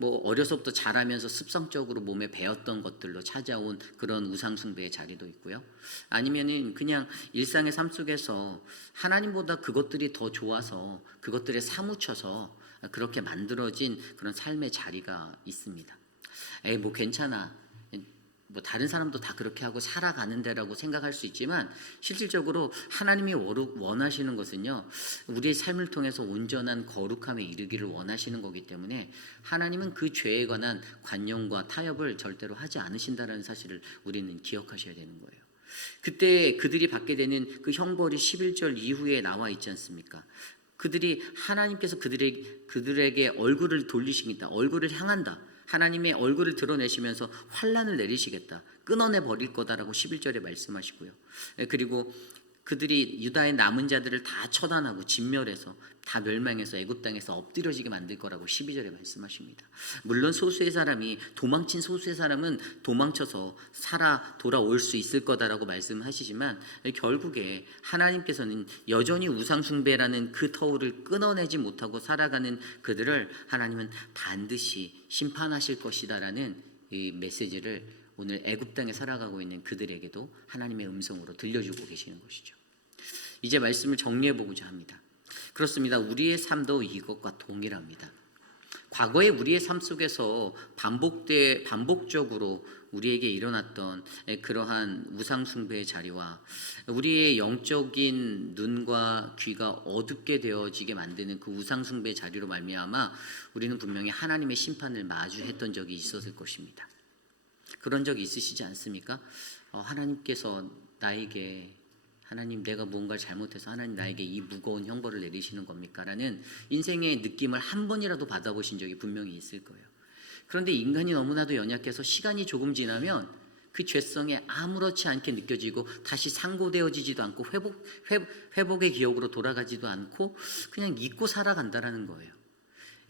어려서부터 자라면서 습성적으로 몸에 배웠던 것들로 찾아온 그런 우상 숭배의 자리도 있고요. 아니면은 그냥 일상의 삶 속에서 하나님보다 그것들이 더 좋아서 그것들에 사무쳐서 그렇게 만들어진 그런 삶의 자리가 있습니다. 괜찮아. 다른 사람도 다 그렇게 하고 살아가는 데라고 생각할 수 있지만 실질적으로 하나님이 원하시는 것은요, 우리의 삶을 통해서 온전한 거룩함에 이르기를 원하시는 거기 때문에 하나님은 그 죄에 관한 관용과 타협을 절대로 하지 않으신다는 사실을 우리는 기억하셔야 되는 거예요. 그때 그들이 받게 되는 그 형벌이 11절 이후에 나와 있지 않습니까? 그들이 하나님께서 그들에게 얼굴을 돌리시겠다, 얼굴을 향한다, 하나님의 얼굴을 드러내시면서 환난을 내리시겠다, 끊어내 버릴 거다라고 11절에 말씀하시고요. 그리고 그들이 유다의 남은 자들을 다 처단하고 진멸해서 다 멸망해서 애굽 땅에서 엎드려지게 만들 거라고 12절에 말씀하십니다. 물론 소수의 사람이, 도망친 소수의 사람은 도망쳐서 살아 돌아올 수 있을 거다라고 말씀하시지만 결국에 하나님께서는 여전히 우상 숭배라는 그 터울을 끊어내지 못하고 살아가는 그들을 하나님은 반드시 심판하실 것이다라는 이 메시지를 오늘 애굽 땅에 살아가고 있는 그들에게도 하나님의 음성으로 들려주고 계시는 것이죠. 이제 말씀을 정리해 보고자 합니다. 그렇습니다. 우리의 삶도 이것과 동일합니다. 과거에 우리의 삶 속에서 반복적으로 우리에게 일어났던 그러한 우상 숭배의 자리와 우리의 영적인 눈과 귀가 어둡게 되어지게 만드는 그 우상 숭배의 자리로 말미암아 우리는 분명히 하나님의 심판을 마주했던 적이 있었을 것입니다. 그런 적 있으시지 않습니까? 하나님께서 나에게, 하나님 내가 무언가를 잘못해서 하나님 나에게 이 무거운 형벌을 내리시는 겁니까? 라는 인생의 느낌을 한 번이라도 받아보신 적이 분명히 있을 거예요. 그런데 인간이 너무나도 연약해서 시간이 조금 지나면 그 죄성에 아무렇지 않게 느껴지고 다시 상고되어지지도 않고 회복의 기억으로 돌아가지도 않고 그냥 잊고 살아간다라는 거예요.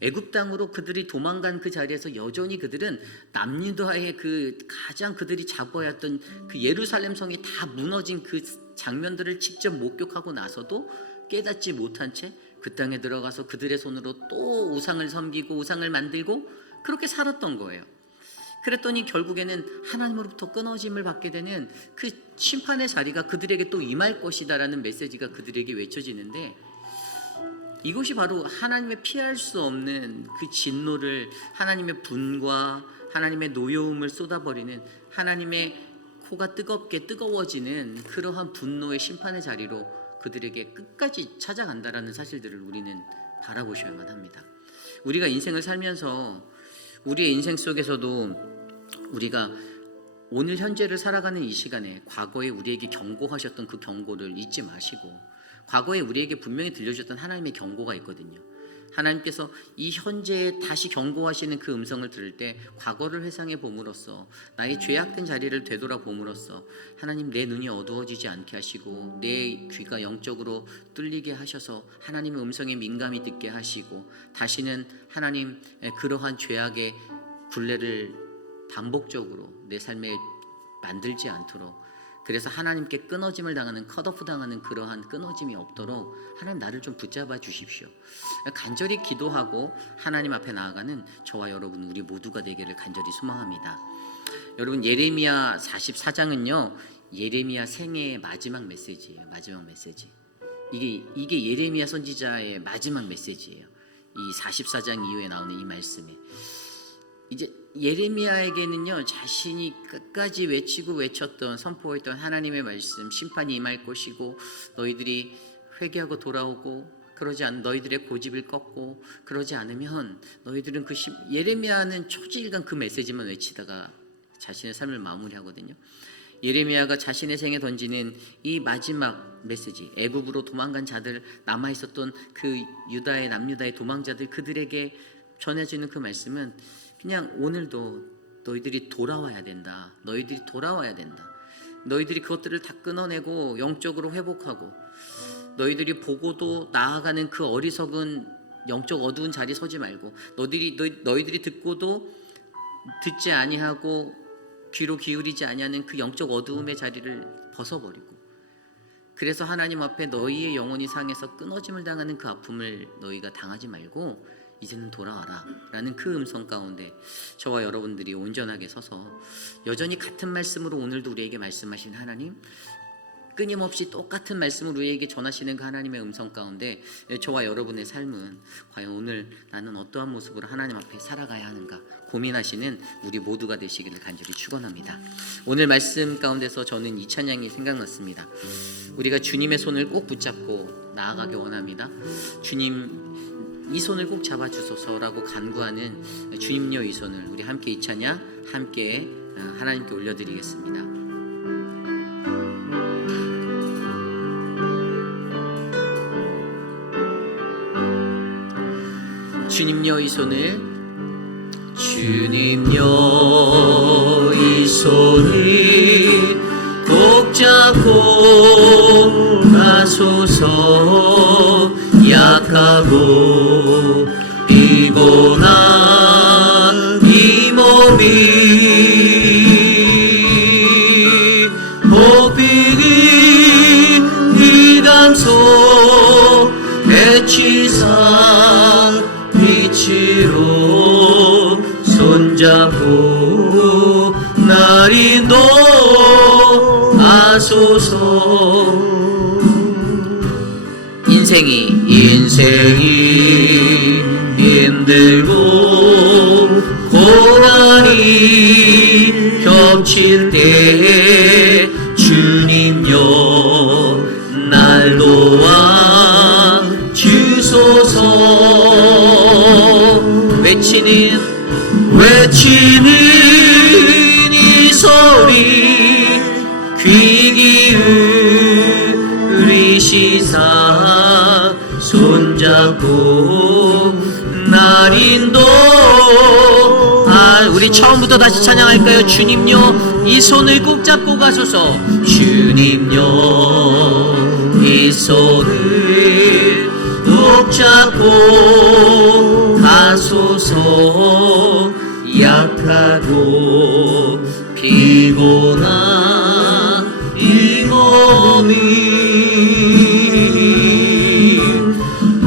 애굽 땅으로 그들이 도망간 그 자리에서 여전히 그들은 남유다의 그 가장 그들이 잡아야 했던 그 예루살렘 성이 다 무너진 그 장면들을 직접 목격하고 나서도 깨닫지 못한 채 그 땅에 들어가서 그들의 손으로 또 우상을 섬기고 우상을 만들고 그렇게 살았던 거예요. 그랬더니 결국에는 하나님으로부터 끊어짐을 받게 되는 그 심판의 자리가 그들에게 또 임할 것이다라는 메시지가 그들에게 외쳐지는데, 이것이 바로 하나님의 피할 수 없는 그 진노를, 하나님의 분과 하나님의 노여움을 쏟아버리는, 하나님의 코가 뜨거워지는 그러한 분노의 심판의 자리로 그들에게 끝까지 찾아간다라는 사실들을 우리는 바라보셔야만 합니다. 우리가 인생을 살면서 우리의 인생 속에서도 우리가 오늘 현재를 살아가는 이 시간에 과거에 우리에게 경고하셨던 그 경고를 잊지 마시고, 과거에 우리에게 분명히 들려주셨던 하나님의 경고가 있거든요. 하나님께서 이 현재에 다시 경고하시는 그 음성을 들을 때 과거를 회상해 봄으로써, 나의 죄악된 자리를 되돌아봄으로써 하나님 내 눈이 어두워지지 않게 하시고 내 귀가 영적으로 뚫리게 하셔서 하나님의 음성에 민감히 듣게 하시고, 다시는 하나님의 그러한 죄악의 굴레를 반복적으로 내 삶에 만들지 않도록, 그래서 하나님께 끊어짐을 당하는, 컷오프 당하는 그러한 끊어짐이 없도록 하나님 나를 좀 붙잡아 주십시오. 간절히 기도하고 하나님 앞에 나아가는 저와 여러분 우리 모두가 되기를 간절히 소망합니다. 여러분, 예레미야 44장은요 예레미야 생애의 마지막 메시지예요. 마지막 메시지. 이게 예레미야 선지자의 마지막 메시지예요. 이 44장 이후에 나오는 이 말씀이 이제 예레미야에게는요 자신이 끝까지 외치고 외쳤던, 선포했던 하나님의 말씀, 심판이 임할 것이고 너희들이 회개하고 돌아오고, 너희들의 고집을 꺾고 그러지 않으면 너희들은 예레미야는 초지일간 그 메시지만 외치다가 자신의 삶을 마무리하거든요. 예레미야가 자신의 생에 던지는 이 마지막 메시지, 애굽으로 도망간 자들, 남아있었던 그 유다의 남유다의 도망자들, 그들에게 전해지는 그 말씀은 그냥 오늘도 너희들이 돌아와야 된다. 너희들이 돌아와야 된다. 너희들이 그것들을 다 끊어내고 영적으로 회복하고, 너희들이 보고도 나아가는 그 어리석은 영적 어두운 자리에 서지 말고, 너희들이 듣고도 듣지 아니하고 귀로 기울이지 아니하는 그 영적 어두움의 자리를 벗어버리고, 그래서 하나님 앞에 너희의 영혼이 상해서 끊어짐을 당하는 그 아픔을 너희가 당하지 말고 이제는 돌아와라 라는 그 음성 가운데 저와 여러분들이 온전하게 서서 여전히 같은 말씀으로 오늘도 우리에게 말씀하신 하나님, 끊임없이 똑같은 말씀을 우리에게 전하시는 그 하나님의 음성 가운데 저와 여러분의 삶은 과연 오늘 나는 어떠한 모습으로 하나님 앞에 살아가야 하는가 고민하시는 우리 모두가 되시기를 간절히 축원합니다. 오늘 말씀 가운데서 저는 이 찬양이 생각났습니다. 우리가 주님의 손을 꼭 붙잡고 나아가기 원합니다. 주님 이 손을 꼭 잡아주소서라고 간구하는 주님여 이 손을 우리 함께 이 찬양 함께 하나님께 올려드리겠습니다. 주님여 이 손을, 주님여 이 손을 꼭 잡고 가소서. 약하고 피곤한 이 몸이 호비는 이 감소 해치사 빛으로 손잡고 날 인도하소서. 인생이 힘들고 고난이 겹칠 때 주님여 날 도와 주소서. 외치는 이 소리 귀 기울이시사 손잡고 날 인도. 우리 처음부터 다시 찬양할까요? 주님여 이 손을 꼭 잡고 가소서. 주님여 이 손을 꼭 잡고 가소서. 약하고 피곤한 이 몸이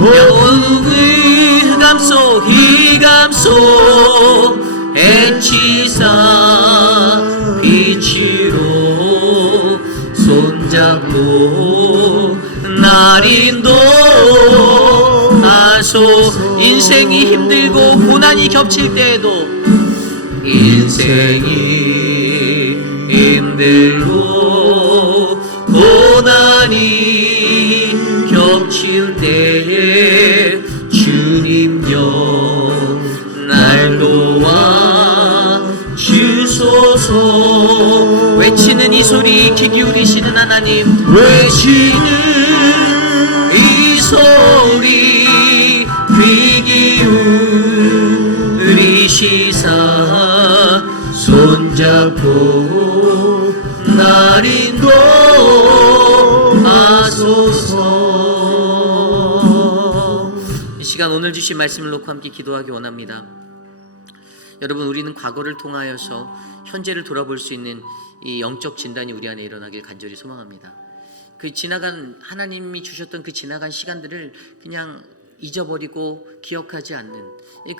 영웅의 흑암속 애치사 빛으로 손잡고 날 인도하소. 인생이 힘들고 고난이 겹칠 때에도, 인생이 힘들고 고난이 겹칠 때에 주님여 날 도와 주소서. 귀 기울이시는 하나님, 외치는 이 소리 귀 기울이시사 손잡고 날 인도하소서. 이 시간 오늘 주신 말씀을 놓고 함께 기도하기 원합니다. 여러분, 우리는 과거를 통하여서 현재를 돌아볼 수 있는 이 영적 진단이 우리 안에 일어나길 간절히 소망합니다. 그 지나간, 하나님이 주셨던 그 지나간 시간들을 그냥 잊어버리고 기억하지 않는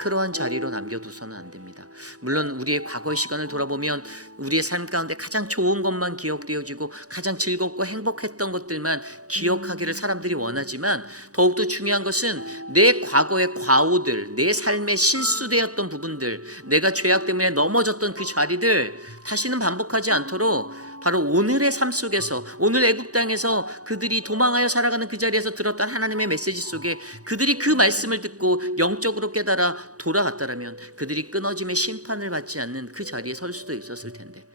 그러한 자리로 남겨두서는 안 됩니다. 물론 우리의 과거의 시간을 돌아보면 우리의 삶 가운데 가장 좋은 것만 기억되어지고 가장 즐겁고 행복했던 것들만 기억하기를 사람들이 원하지만, 더욱더 중요한 것은 내 과거의 과오들, 내 삶에 실수되었던 부분들, 내가 죄악 때문에 넘어졌던 그 자리들 다시는 반복하지 않도록 바로 오늘의 삶 속에서, 오늘 애굽 땅에서 그들이 도망하여 살아가는 그 자리에서 들었던 하나님의 메시지 속에 그들이 그 말씀을 듣고 영적으로 깨달아 돌아갔다라면 그들이 끊어짐의 심판을 받지 않는 그 자리에 설 수도 있었을 텐데,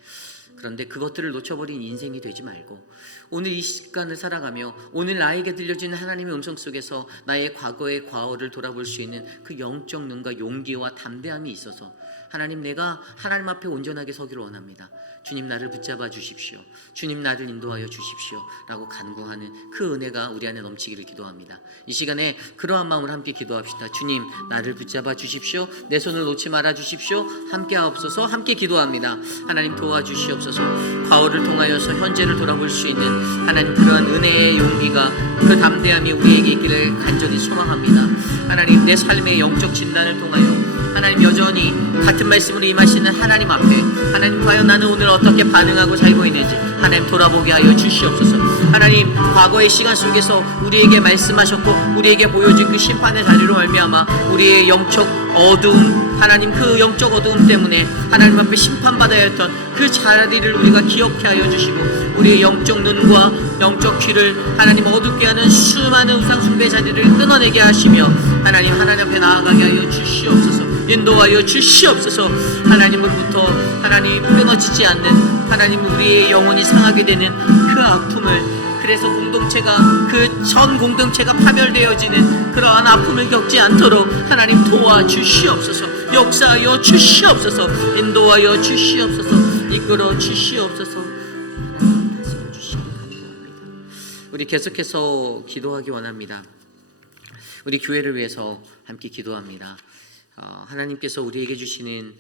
그런데 그것들을 놓쳐버린 인생이 되지 말고 오늘 이 시간을 살아가며 오늘 나에게 들려지는 하나님의 음성 속에서 나의 과거의 과오를 돌아볼 수 있는 그 영적 눈과 용기와 담대함이 있어서, 하나님, 내가 하나님 앞에 온전하게 서기를 원합니다. 주님, 나를 붙잡아 주십시오. 주님, 나를 인도하여 주십시오 라고 간구하는 그 은혜가 우리 안에 넘치기를 기도합니다. 이 시간에 그러한 마음으로 함께 기도합시다. 주님, 나를 붙잡아 주십시오. 내 손을 놓지 말아 주십시오. 함께 하옵소서. 함께 기도합니다. 하나님, 도와주시옵소서. 과거를 통하여서 현재를 돌아볼 수 있는 하나님, 그러한 은혜의 용기가, 그 담대함이 우리에게 있기를 간절히 소망합니다. 하나님, 내 삶의 영적 진단을 통하여 하나님, 여전히 같은 말씀으로 임하시는 하나님 앞에, 하나님, 과연 나는 오늘 어떻게 반응하고 살고 있는지 하나님 돌아보게 하여 주시옵소서. 하나님, 과거의 시간 속에서 우리에게 말씀하셨고 우리에게 보여준 그 심판의 자리로 말미암아 우리의 영적 어두움, 하나님, 그 영적 어두움 때문에 하나님 앞에 심판받아야 했던 그 자리를 우리가 기억해 하여 주시고, 우리의 영적 눈과 영적 귀를 하나님 어둡게 하는 수많은 우상 숭배 자리를 끊어내게 하시며 하나님, 하나님 앞에 나아가게 하여 주시옵소서. 인도하여 주시옵소서. 하나님으로부터 하나님 끊어지지 않는, 하나님, 우리의 영혼이 상하게 되는 그 아픔을, 그래서 공동체가, 그 전 공동체가 파멸되어지는 그러한 아픔을 겪지 않도록 하나님 도와주시옵소서. 역사하여 주시옵소서. 인도하여 주시옵소서. 이끌어 주시옵소서. 하나님, 말씀을 주시기 감사합니다. 우리 계속해서 기도하기 원합니다. 우리 교회를 위해서 함께 기도합니다. 하나님께서 우리에게 주시는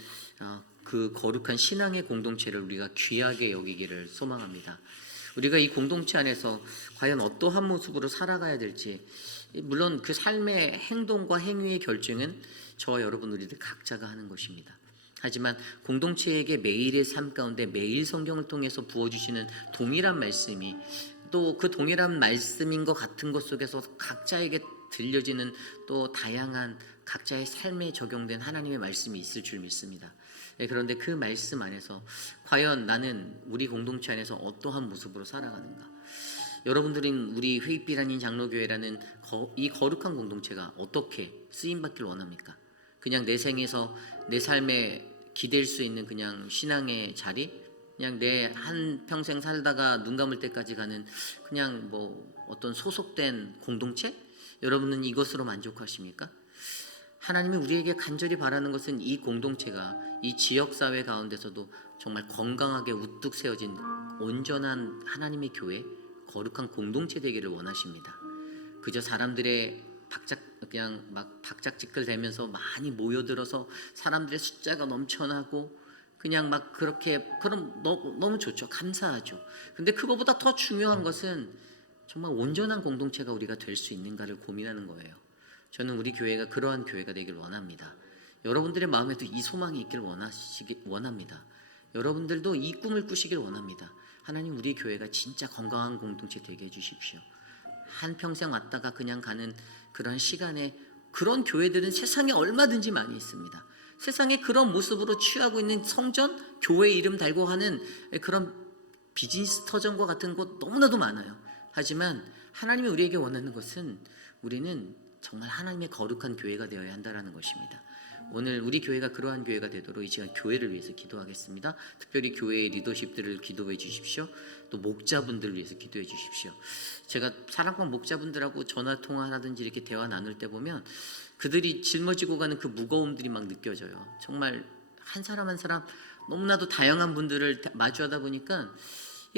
그 거룩한 신앙의 공동체를 우리가 귀하게 여기기를 소망합니다. 우리가 이 공동체 안에서 과연 어떠한 모습으로 살아가야 될지, 물론 그 삶의 행동과 행위의 결정은 저와 여러분 우리들 각자가 하는 것입니다. 하지만 공동체에게 매일의 삶 가운데 매일 성경을 통해서 부어주시는 동일한 말씀이, 또 그 동일한 말씀인 것 같은 것 속에서 각자에게 들려지는 또 다양한 각자의 삶에 적용된 하나님의 말씀이 있을 줄 믿습니다. 그런데 그 말씀 안에서 과연 나는 우리 공동체 안에서 어떠한 모습으로 살아가는가? 여러분들은 우리 회입비라는 장로교회라는 이 거룩한 공동체가 어떻게 쓰임받길 원합니까? 그냥 내 생에서 내 삶에 기댈 수 있는 그냥 신앙의 자리? 그냥 내 한 평생 살다가 눈 감을 때까지 가는 그냥 뭐 어떤 소속된 공동체? 여러분은 이것으로 만족하십니까? 하나님이 우리에게 간절히 바라는 것은 이 공동체가 이 지역사회 가운데서도 정말 건강하게 우뚝 세워진 온전한 하나님의 교회, 거룩한 공동체 되기를 원하십니다. 그저 사람들의 그냥 막 박작지끌대면서 많이 모여들어서 사람들의 숫자가 넘쳐나고 그냥 막 그렇게, 그럼 너무 좋죠. 감사하죠. 근데 그거보다 더 중요한 것은 정말 온전한 공동체가 우리가 될 수 있는가를 고민하는 거예요. 저는 우리 교회가 그러한 교회가 되길 원합니다. 여러분들의 마음에도 이 소망이 있길 원합니다. 여러분들도 이 꿈을 꾸시길 원합니다. 하나님, 우리 교회가 진짜 건강한 공동체 되게 해주십시오. 한평생 왔다가 그냥 가는 그런 시간에, 그런 교회들은 세상에 얼마든지 많이 있습니다. 세상에 그런 모습으로 취하고 있는 성전, 교회 이름 달고 하는 그런 비즈니스 터전과 같은 곳 너무나도 많아요. 하지만 하나님이 우리에게 원하는 것은 우리는 정말 하나님의 거룩한 교회가 되어야 한다는 것입니다. 오늘 우리 교회가 그러한 교회가 되도록 이 시간 교회를 위해서 기도하겠습니다. 특별히 교회의 리더십들을 기도해 주십시오. 또 목자분들을 위해서 기도해 주십시오. 제가 사랑방 목자분들하고 전화 통화하든지 이렇게 대화 나눌 때 보면 그들이 짊어지고 가는 그 무거움들이 막 느껴져요. 정말 한 사람 한 사람 너무나도 다양한 분들을 마주하다 보니까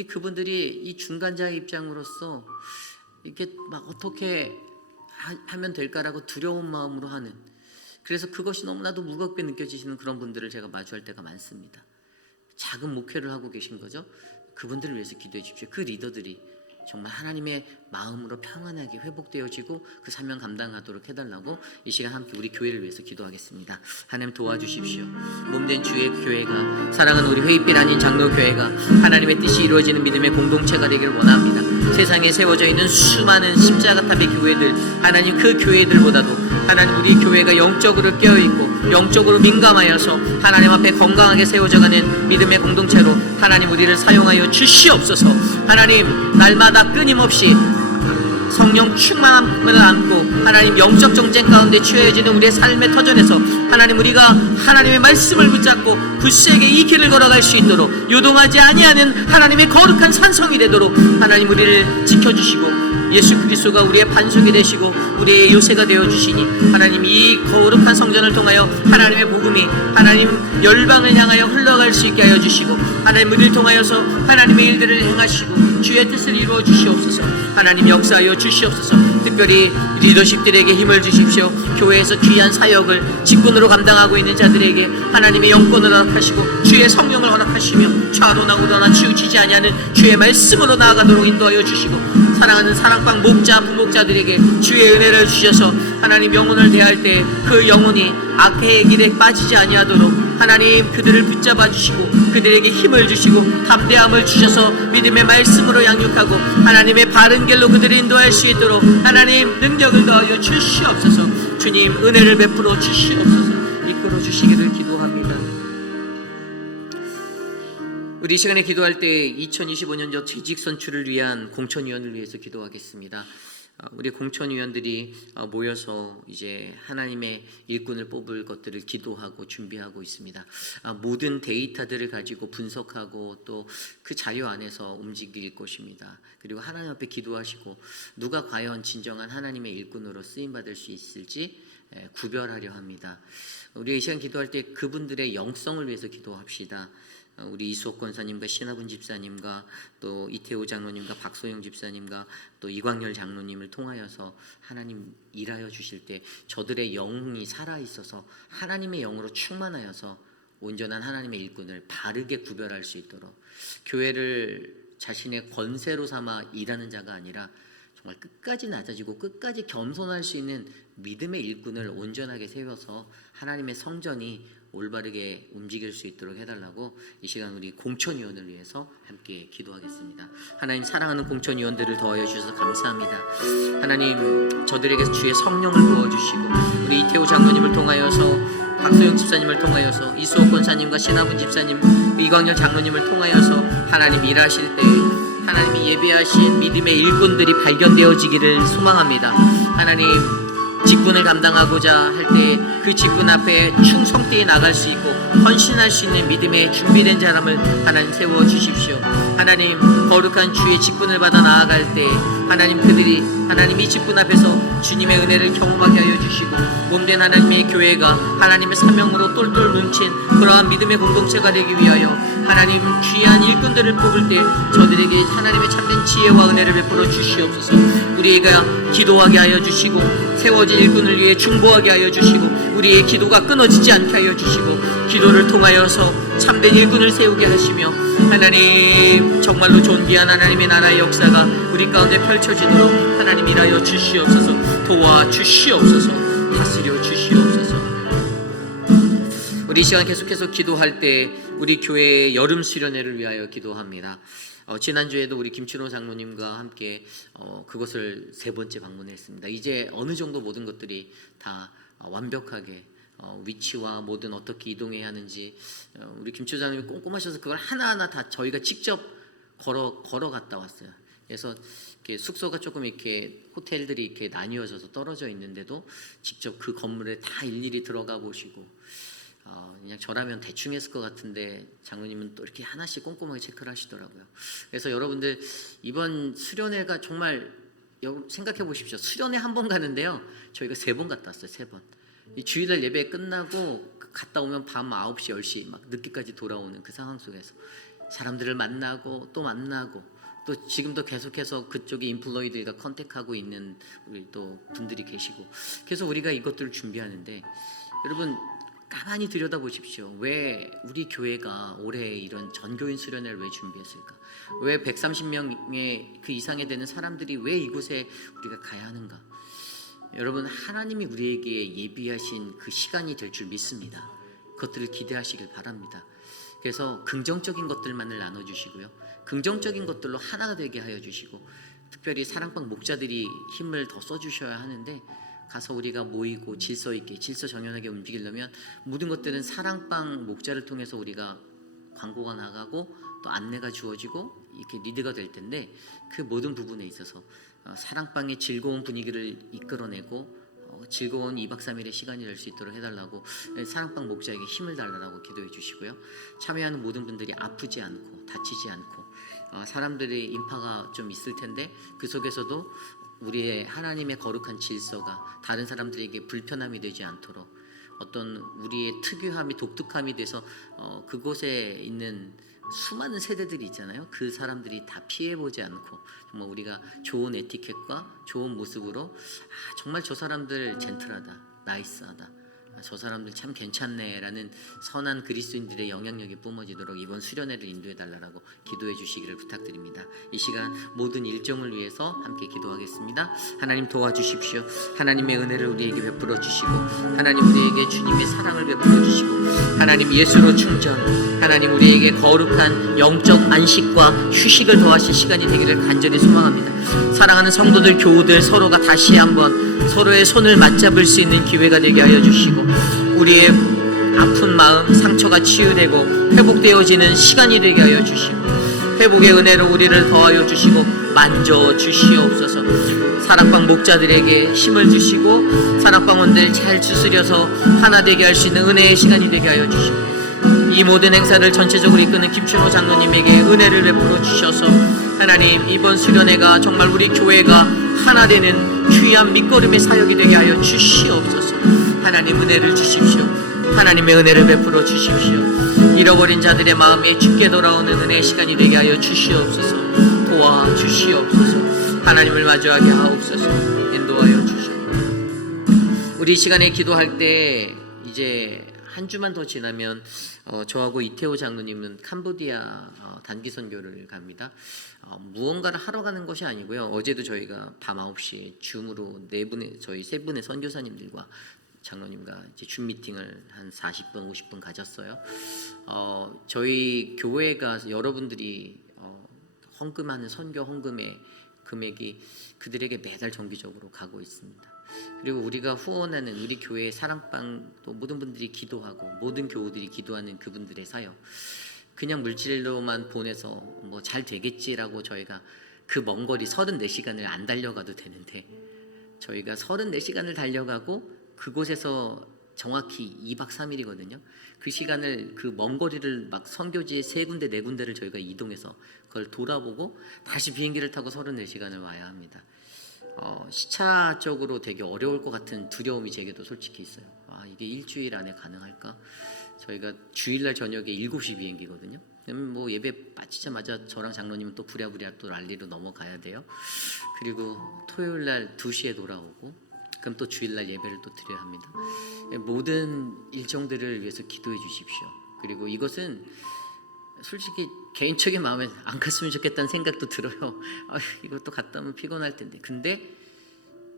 그분들이 이 중간자의 입장으로서 이렇게 막 어떻게 하면 될까라고 두려운 마음으로 하는, 그래서 그것이 너무나도 무겁게 느껴지시는 그런 분들을 제가 마주할 때가 많습니다. 작은 목회를 하고 계신 거죠. 그분들을 위해서 기도해 주십시오. 그 리더들이 정말 하나님의 마음으로 평안하게 회복되어지고 그 사명 감당하도록 해달라고 이 시간 함께 우리 교회를 위해서 기도하겠습니다. 하나님 도와주십시오. 몸된 주의 교회가, 사랑하는 우리 회의빛 아닌 장로교회가 하나님의 뜻이 이루어지는 믿음의 공동체가 되기를 원합니다. 세상에 세워져 있는 수많은 십자가탑의 교회들, 하나님 그 교회들보다도 하나님 우리 교회가 영적으로 깨어있고 영적으로 민감하여서 하나님 앞에 건강하게 세워져가는 믿음의 공동체로 하나님 우리를 사용하여 주시옵소서. 하나님 날마다 끊임없이 성령 충만함을 안고 하나님 영적 정쟁 가운데 취해지는 우리의 삶의 터전에서 하나님 우리가 하나님의 말씀을 붙잡고 굳세게 이 길을 걸어갈 수 있도록 요동하지 아니하는 하나님의 거룩한 산성이 되도록 하나님 우리를 지켜주시고 예수 그리스도가 우리의 반석이 되시고 우리의 요새가 되어주시니 하나님 이 거룩한 성전을 통하여 하나님의 복음이 하나님 열방을 향하여 흘러갈 수 있게 하여 주시고 하나님 우리를 통하여서 하나님의 일들을 행하시고 주의 뜻을 이루어 주시옵소서. 하나님 역사하여 주시옵소서. 특별히 리더십들에게 힘을 주십시오. 교회에서 귀한 사역을 직분으로 감당하고 있는 자들에게 하나님의 영권을 허락하시고 주의 성령을 허락하시며 좌로나 우로나 치우치지 아니하는 주의 말씀으로 나아가도록 인도하여 주시고 사랑하는 사랑방 목자 부목자들에게 주의 은혜를 주셔서 하나님 영혼을 대할 때 그 영혼이 악해의 길에 빠지지 아니하도록 하나님 그들을 붙잡아 주시고 그들에게 힘을 주시고 담대함을 주셔서 믿음의 말씀으로 양육하고 하나님의 바른 길로 그들을 인도할 수 있도록 하나님 능력을 더하여 주시옵소서. 주님 은혜를 베풀어 주시옵소서. 이끌어 주시기를 기도합니다. 우리 이 시간에 기도할 때 2025년도 재직 선출을 위한 공천위원을 위해서 기도하겠습니다. 우리 공천위원들이 모여서 이제 하나님의 일꾼을 뽑을 것들을 기도하고 준비하고 있습니다. 모든 데이터들을 가지고 분석하고 또 그 자료 안에서 움직일 것입니다. 그리고 하나님 앞에 기도하시고 누가 과연 진정한 하나님의 일꾼으로 쓰임받을 수 있을지 구별하려 합니다. 우리 이 시간 기도할 때 그분들의 영성을 위해서 기도합시다. 우리 이수옥 권사님과 신하분 집사님과 또 이태호 장로님과 박소영 집사님과 또 이광열 장로님을 통하여서 하나님 일하여 주실 때 저들의 영이 살아있어서 하나님의 영으로 충만하여서 온전한 하나님의 일꾼을 바르게 구별할 수 있도록 교회를 자신의 권세로 삼아 일하는 자가 아니라 정말 끝까지 낮아지고 끝까지 겸손할 수 있는 믿음의 일꾼을 온전하게 세워서 하나님의 성전이 올바르게 움직일 수 있도록 해달라고 이 시간 우리 공천위원을 위해서 함께 기도하겠습니다. 하나님 사랑하는 공천위원들을 더하여 주셔서 감사합니다. 하나님 저들에게 주의 성령을 부어주시고 우리 이태호 장로님을 통하여서 박소영 집사님을 통하여서 이수옥 권사님과 신하분 집사님 이광열 장로님을 통하여서 하나님 일하실 때 하나님이 예배하신 믿음의 일꾼들이 발견되어지기를 소망합니다. 하나님 직분을 감당하고자 할 때 그 직분 앞에 충성되이 나갈 수 있고 헌신할 수 있는 믿음의 준비된 사람을 하나님 세워 주십시오. 하나님 거룩한 주의 직분을 받아 나아갈 때 하나님 그들이 하나님 이 직분 앞에서 주님의 은혜를 경험하게 하여 주시고 몸된 하나님의 교회가 하나님의 사명으로 똘똘 뭉친 그러한 믿음의 공동체가 되기 위하여 하나님 귀한 일꾼들을 뽑을 때 저들에게 하나님의 참된 지혜와 은혜를 베풀어 주시옵소서. 우리가 기도하게 하여 주시고 세워진 일꾼을 위해 중보하게 하여 주시고 우리의 기도가 끊어지지 않게 하여 주시고 기도를 통하여서 참된 일꾼을 세우게 하시며 하나님 정말로 존귀한 하나님의 나라의 역사가 우리 가운데 펼쳐지도록 하나님 일하여 주시옵소서. 도와주시옵소서. 다스려 주시옵소서. 우리 이 시간 계속해서 기도할 때 우리 교회의 여름 수련회를 위하여 기도합니다. 지난주에도 우리 김춘호 장로님과 함께 그것을 3번째 방문했습니다. 이제 어느 정도 모든 것들이 다 완벽하게 위치와 모든 어떻게 이동해야 하는지 우리 김춘호 장로님이 꼼꼼하셔서 그걸 하나하나 다 저희가 직접 걸어 갔다 왔어요. 그래서 이렇게 숙소가 조금 이렇게 호텔들이 이렇게 나뉘어져서 떨어져 있는데도 직접 그 건물에 다 일일이 들어가 보시고, 그냥 저라면 대충 했을 것 같은데 장로님은 또 이렇게 하나씩 꼼꼼하게 체크를 하시더라고요. 그래서 여러분들 이번 수련회가 정말 생각해 보십시오. 수련회 한 번 가는데요, 저희가 3번 갔다 왔어요. 3번. 이 주일날 예배 끝나고 갔다 오면 밤 9시 10시 막 늦게까지 돌아오는 그 상황 속에서 사람들을 만나고 또 만나고, 또 지금도 계속해서 그쪽에 인플로이드가 컨택하고 있는 우리 또 분들이 계시고, 그래서 우리가 이것들을 준비하는데, 여러분 가만히 들여다보십시오. 왜 우리 교회가 올해 이런 전교인 수련회를 왜 준비했을까? 왜 130명의 그 이상에 되는 사람들이 왜 이곳에 우리가 가야 하는가? 여러분, 하나님이 우리에게 예비하신 그 시간이 될 줄 믿습니다. 그것들을 기대하시길 바랍니다. 그래서 긍정적인 것들만을 나눠주시고요, 긍정적인 것들로 하나가 되게 하여 주시고, 특별히 사랑방 목자들이 힘을 더 써주셔야 하는데, 가서 우리가 모이고 질서 있게 질서 정연하게 움직이려면 모든 것들은 사랑방 목자를 통해서 우리가 광고가 나가고 또 안내가 주어지고 이렇게 리드가 될 텐데, 그 모든 부분에 있어서 사랑방의 즐거운 분위기를 이끌어내고 즐거운 2박 3일의 시간이 될 수 있도록 해달라고 사랑방 목자에게 힘을 달라고 기도해 주시고요, 참여하는 모든 분들이 아프지 않고 다치지 않고, 사람들의 인파가 좀 있을 텐데 그 속에서도 우리의 하나님의 거룩한 질서가 다른 사람들에게 불편함이 되지 않도록, 어떤 우리의 특유함이 독특함이 돼서 그곳에 있는 수많은 세대들이 있잖아요. 그 사람들이 다 피해보지 않고 정말 우리가 좋은 에티켓과 좋은 모습으로, 정말 저 사람들 젠틀하다, 나이스하다, 저 사람들 참 괜찮네 라는 선한 그리스도인들의 영향력이 뿜어지도록 이번 수련회를 인도해 달라고 기도해 주시기를 부탁드립니다. 이 시간 모든 일정을 위해서 함께 기도하겠습니다. 하나님 도와주십시오. 하나님의 은혜를 우리에게 베풀어 주시고, 하나님 우리에게 주님의 사랑을 베풀어 주시고, 하나님 예수로 충전, 하나님 우리에게 거룩한 영적 안식과 휴식을 더하실 시간이 되기를 간절히 소망합니다. 사랑하는 성도들, 교우들 서로가 다시 한번 서로의 손을 맞잡을 수 있는 기회가 되게 하여 주시고, 우리의 아픈 마음, 상처가 치유되고 회복되어지는 시간이 되게 하여 주시고, 회복의 은혜로 우리를 더하여 주시고 만져 주시옵소서. 사랑방 목자들에게 힘을 주시고 사랑방원들 잘 추스려서 하나 되게 할 수 있는 은혜의 시간이 되게 하여 주시고, 이 모든 행사를 전체적으로 이끄는 김춘호 장로님에게 은혜를 베풀어 주셔서 하나님, 이번 수련회가 정말 우리 교회가 하나 되는 귀한 밑거름의 사역이 되게 하여 주시옵소서. 하나님 은혜를 주십시오. 하나님의 은혜를 베풀어 주십시오. 잃어버린 자들의 마음에 주께 돌아오는 은혜의 시간이 되게 하여 주시옵소서. 도와주시옵소서. 하나님을 마주하게 하옵소서. 인도하여 주시옵소서. 우리 이 시간에 기도할 때 이제 한 주만 더 지나면 저하고 이태호 장로님은 캄보디아 단기 선교를 갑니다. 무언가를 하러 가는 것이 아니고요, 어제도 저희가 밤 9시에 줌으로 저희 3분의 선교사님들과 장로님과 이제 줌 미팅을 한 40분 50분 가졌어요. 저희 교회가 여러분들이 헌금하는 선교 헌금의 금액이 그들에게 매달 정기적으로 가고 있습니다. 그리고 우리가 후원하는 우리 교회의 사랑방, 또 모든 분들이 기도하고 모든 교우들이 기도하는 그분들의 사역, 그냥 물질로만 보내서 뭐 잘 되겠지라고 저희가 그 먼 거리 34시간을 안 달려가도 되는데, 저희가 34시간을 달려가고 그곳에서 정확히 2박 3일이거든요. 그 시간을, 그 먼 거리를 막 선교지에 3군데 4군데를 저희가 이동해서 그걸 돌아보고 다시 비행기를 타고 34시간을 와야 합니다. 시차적으로 되게 어려울 것 같은 두려움이 제게도 솔직히 있어요. 이게 일주일 안에 가능할까? 저희가 주일날 저녁에 7시 비행기거든요. 그러면 뭐 예배 빠지자마자 저랑 장로님은 또 부랴부랴 또 랄리로 넘어가야 돼요. 그리고 토요일날 2시에 돌아오고, 그럼 또 주일날 예배를 또 드려야 합니다. 모든 일정들을 위해서 기도해 주십시오. 그리고 이것은 솔직히 개인적인 마음에 안 갔으면 좋겠다는 생각도 들어요. 이것도 갔다 오면 피곤할 텐데. 근데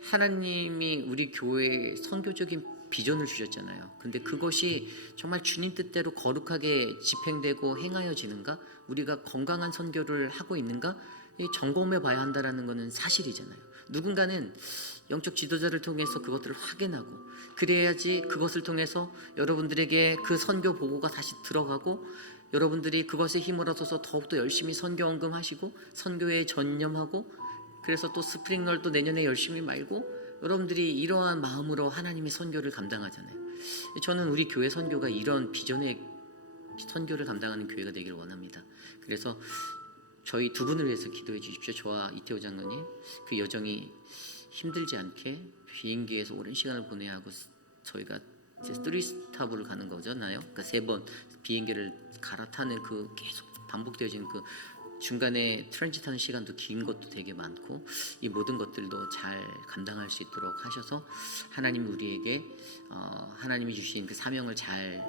하나님이 우리 교회에 선교적인 비전을 주셨잖아요. 근데 그것이 정말 주님 뜻대로 거룩하게 집행되고 행하여지는가? 우리가 건강한 선교를 하고 있는가? 점검해 봐야 한다는 것은 사실이잖아요. 누군가는 영적 지도자를 통해서 그것들을 확인하고, 그래야지 그것을 통해서 여러분들에게 그 선교 보고가 다시 들어가고 여러분들이 그것에 힘을 얻어서 더욱더 열심히 선교 헌금하시고 선교에 전념하고 그래서 또 스프링널 또 내년에 열심히 말고 여러분들이 이러한 마음으로 하나님의 선교를 감당하잖아요. 저는 우리 교회 선교가 이런 비전의 선교를 감당하는 교회가 되기를 원합니다. 그래서 저희 두 분을 위해서 기도해 주십시오. 저와 이태호 장로님 그 여정이 힘들지 않게 비행기에서 오랜 시간을 보내야 하고 저희가 이제 스트리스타브를 가는 거잖아요. 그러니까 3번 비행기를 갈아타는 그 계속 반복되어지는 그 중간에 트랜짓하는 시간도 긴 것도 되게 많고 이 모든 것들도 잘 감당할 수 있도록 하셔서 하나님이 우리에게 하나님이 주신 그 사명을 잘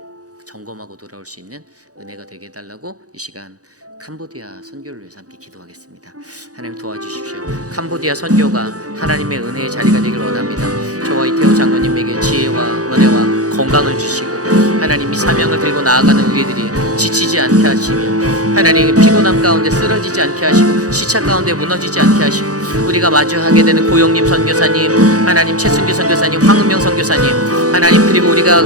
점검하고 돌아올 수 있는 은혜가 되게 해달라고 이 시간 캄보디아 선교를 위해서 함께 기도하겠습니다. 하나님 도와주십시오. 캄보디아 선교가 하나님의 은혜의 자리가 되길 원합니다. 저와 이태호 장로님에게 지혜와 은혜와 건강을 주시고 하나님이 사명을 들고 나아가는 우리들이 지치지 않게 하시며 하나님의 피곤함 가운데 쓰러지지 않게 하시고 시차 가운데 무너지지 않게 하시고 우리가 마주하게 되는 고용님 선교사님, 하나님 최순규 선교사님, 황은명 선교사님, 하나님 그리고 우리가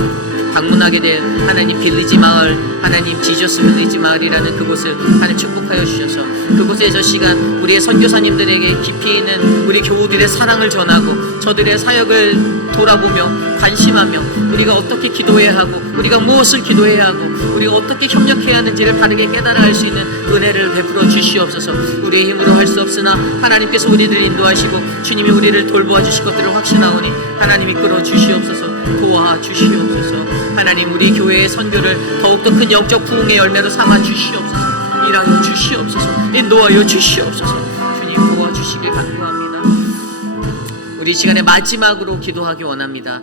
방문하게 된 하나님 빌리지 마을, 하나님 지저스 빌리지 마을이라는 그곳을 하나님 축복하여 주셔서 그곳에서 시간 우리의 선교사님들에게 깊이 있는 우리 교우들의 사랑을 전하고 저들의 사역을 돌아보며 관심하며 우리가 어떻게 기도해야 하고 우리가 무엇을 기도해야 하고 우리가 어떻게 협력해야 하는지를 바르게 깨달아 할 수 있는 은혜를 베풀어 주시옵소서. 우리의 힘으로 할 수 없으나 하나님께서 우리들을 인도하시고 주님이 우리를 돌보아 주실 것들을 확신하오니 하나님 이끌어 주시옵소서. 도와 주시옵소서. 하나님 우리 교회의 선교를 더욱더 큰 영적 부흥의 열매로 삼아 주시옵소서. 일하여 주시옵소서. 인도하여 주시옵소서. 주님 도와주시길 간구합니다. 우리 시간에 마지막으로 기도하기 원합니다.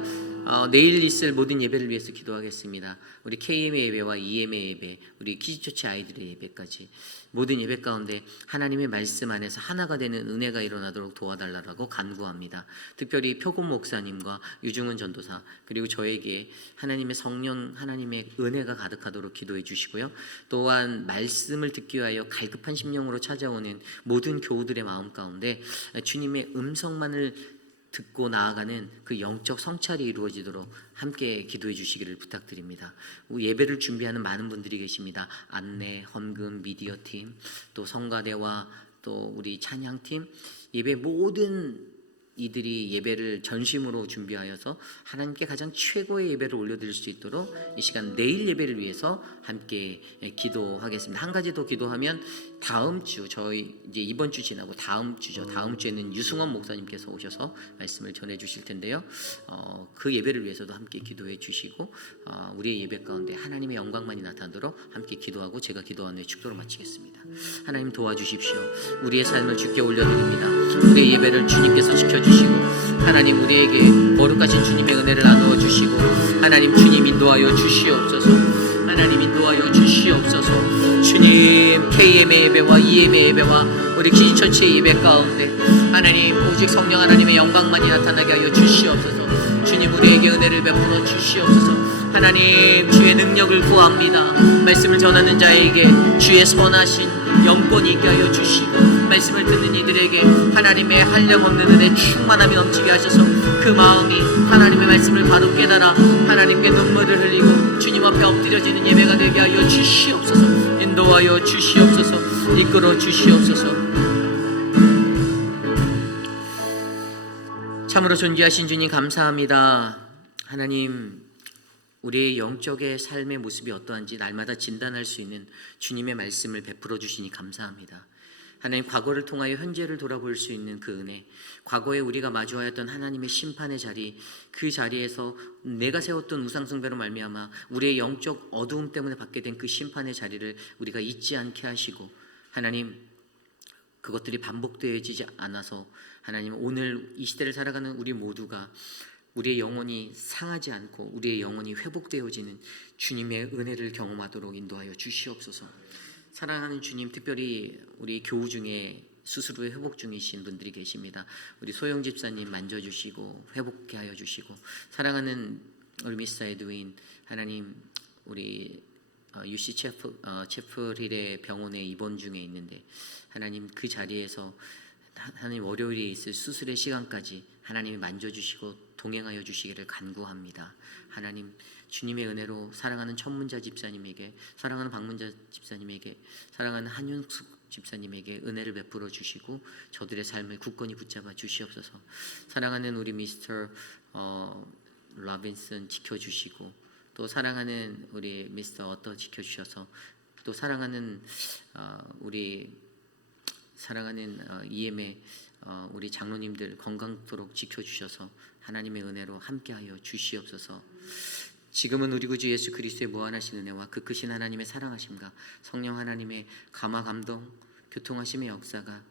내일 있을 모든 예배를 위해서 기도하겠습니다. 우리 KM의 예배와 EM의 예배, 우리 키즈처치 아이들의 예배까지 모든 예배 가운데 하나님의 말씀 안에서 하나가 되는 은혜가 일어나도록 도와달라고 간구합니다. 특별히 표곤 목사님과 유중은 전도사 그리고 저에게 하나님의 성령 하나님의 은혜가 가득하도록 기도해 주시고요. 또한 말씀을 듣기 위하여 갈급한 심령으로 찾아오는 모든 교우들의 마음 가운데 주님의 음성만을 듣고 나아가는 그 영적 성찰이 이루어지도록 함께 기도해 주시기를 부탁드립니다. 예배를 준비하는 많은 분들이 계십니다. 안내, 헌금, 미디어팀, 또 성가대와 또 우리 찬양팀, 예배 모든 이들이 예배를 전심으로 준비하여서 하나님께 가장 최고의 예배를 올려드릴 수 있도록 이 시간 내일 예배를 위해서 함께 기도하겠습니다. 한 가지 더 기도하면 다음 주 저희 이제 이번 주 지나고 다음 주죠. 다음 주에는 유승원 목사님께서 오셔서 말씀을 전해 주실 텐데요. 그 예배를 위해서도 함께 기도해 주시고 우리의 예배 가운데 하나님의 영광만이 나타나도록 함께 기도하고 제가 기도한 후에 축도를 마치겠습니다. 하나님 도와주십시오. 우리의 삶을 주께 올려드립니다. 우리의 예배를 주님께서 지켜주시고 하나님 우리에게 거룩하신 주님의 은혜를 나누어 주시고 하나님 주님 인도하여 주시옵소서. 하나님 인도하여 주시옵소서. 주님 KM의 예배와 EM의 예배와 우리 키즈처치의 예배 가운데 하나님 오직 성령 하나님의 영광만이 나타나게 하여 주시옵소서. 주님 우리에게 은혜를 베풀어 주시옵소서. 하나님 주의 능력을 구합니다. 말씀을 전하는 자에게 주의 선하신 영권이 있게 하여 주시고 말씀을 듣는 이들에게 하나님의 한량없는 은혜 충만함이 넘치게 하셔서 그 마음이 하나님의 말씀을 바로 깨달아 하나님께 눈물을 흘리고 주님 앞에 엎드려지는 예배가 되게 하여 주시옵소서. 인도하여 주시옵소서. 이끌어 주시옵소서. 참으로 존귀하신 주님 감사합니다. 하나님 우리의 영적의 삶의 모습이 어떠한지 날마다 진단할 수 있는 주님의 말씀을 베풀어 주시니 감사합니다. 하나님 과거를 통하여 현재를 돌아볼 수 있는 그 은혜, 과거에 우리가 마주하였던 하나님의 심판의 자리, 그 자리에서 내가 세웠던 우상숭배로 말미암아 우리의 영적 어두움 때문에 받게 된 그 심판의 자리를 우리가 잊지 않게 하시고 하나님 그것들이 반복되어지지 않아서 하나님 오늘 이 시대를 살아가는 우리 모두가 우리의 영혼이 상하지 않고 우리의 영혼이 회복되어지는 주님의 은혜를 경험하도록 인도하여 주시옵소서. 사랑하는 주님, 특별히 우리 교우 중에 스스로 회복 중이신 분들이 계십니다. 우리 소영 집사님 만져주시고 회복케 하여 주시고 사랑하는 우리 미스터 에드윈 하나님 우리 UC 채플힐의 병원에 입원 중에 있는데 하나님 그 자리에서 하나님 월요일에 있을 수술의 시간까지 하나님이 만져주시고 동행하여 주시기를 간구합니다. 하나님, 주님의 은혜로 사랑하는 천문자 집사님에게, 사랑하는 박문자 집사님에게, 사랑하는 한윤숙 집사님에게 은혜를 베풀어 주시고 저들의 삶을 굳건히 붙잡아 주시옵소서. 사랑하는 우리 미스터 로빈슨 지켜주시고, 또 사랑하는 우리 미스터 어터 지켜주셔서, 또 사랑하는 우리 사랑하는 EM의 우리 장로님들 건강토록 지켜주셔서 하나님의 은혜로 함께하여 주시옵소서. 지금은 우리 구주 예수 그리스도의 무한하신 은혜와 그 크신 하나님의 사랑하심과 성령 하나님의 감화 감동 교통하심의 역사가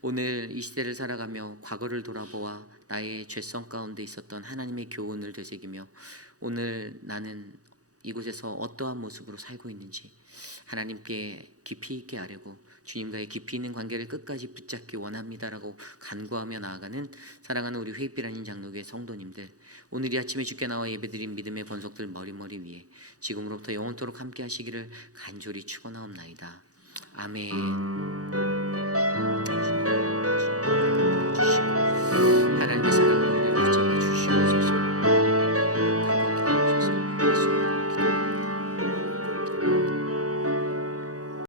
오늘 이 시대를 살아가며 과거를 돌아보아 나의 죄성 가운데 있었던 하나님의 교훈을 되새기며 오늘 나는 이곳에서 어떠한 모습으로 살고 있는지 하나님께 깊이 있게 아뢰고 주님과의 깊이 있는 관계를 끝까지 붙잡기 원합니다라고 간구하며 나아가는 사랑하는 우리 회의빛 아닌 장로교회 성도님들, 오늘 이 아침에 주께 나와 예배드린 믿음의 권속들 머리머리 위에 지금으로부터 영원토록 함께 하시기를 간절히 축원하옵나이다. 아멘.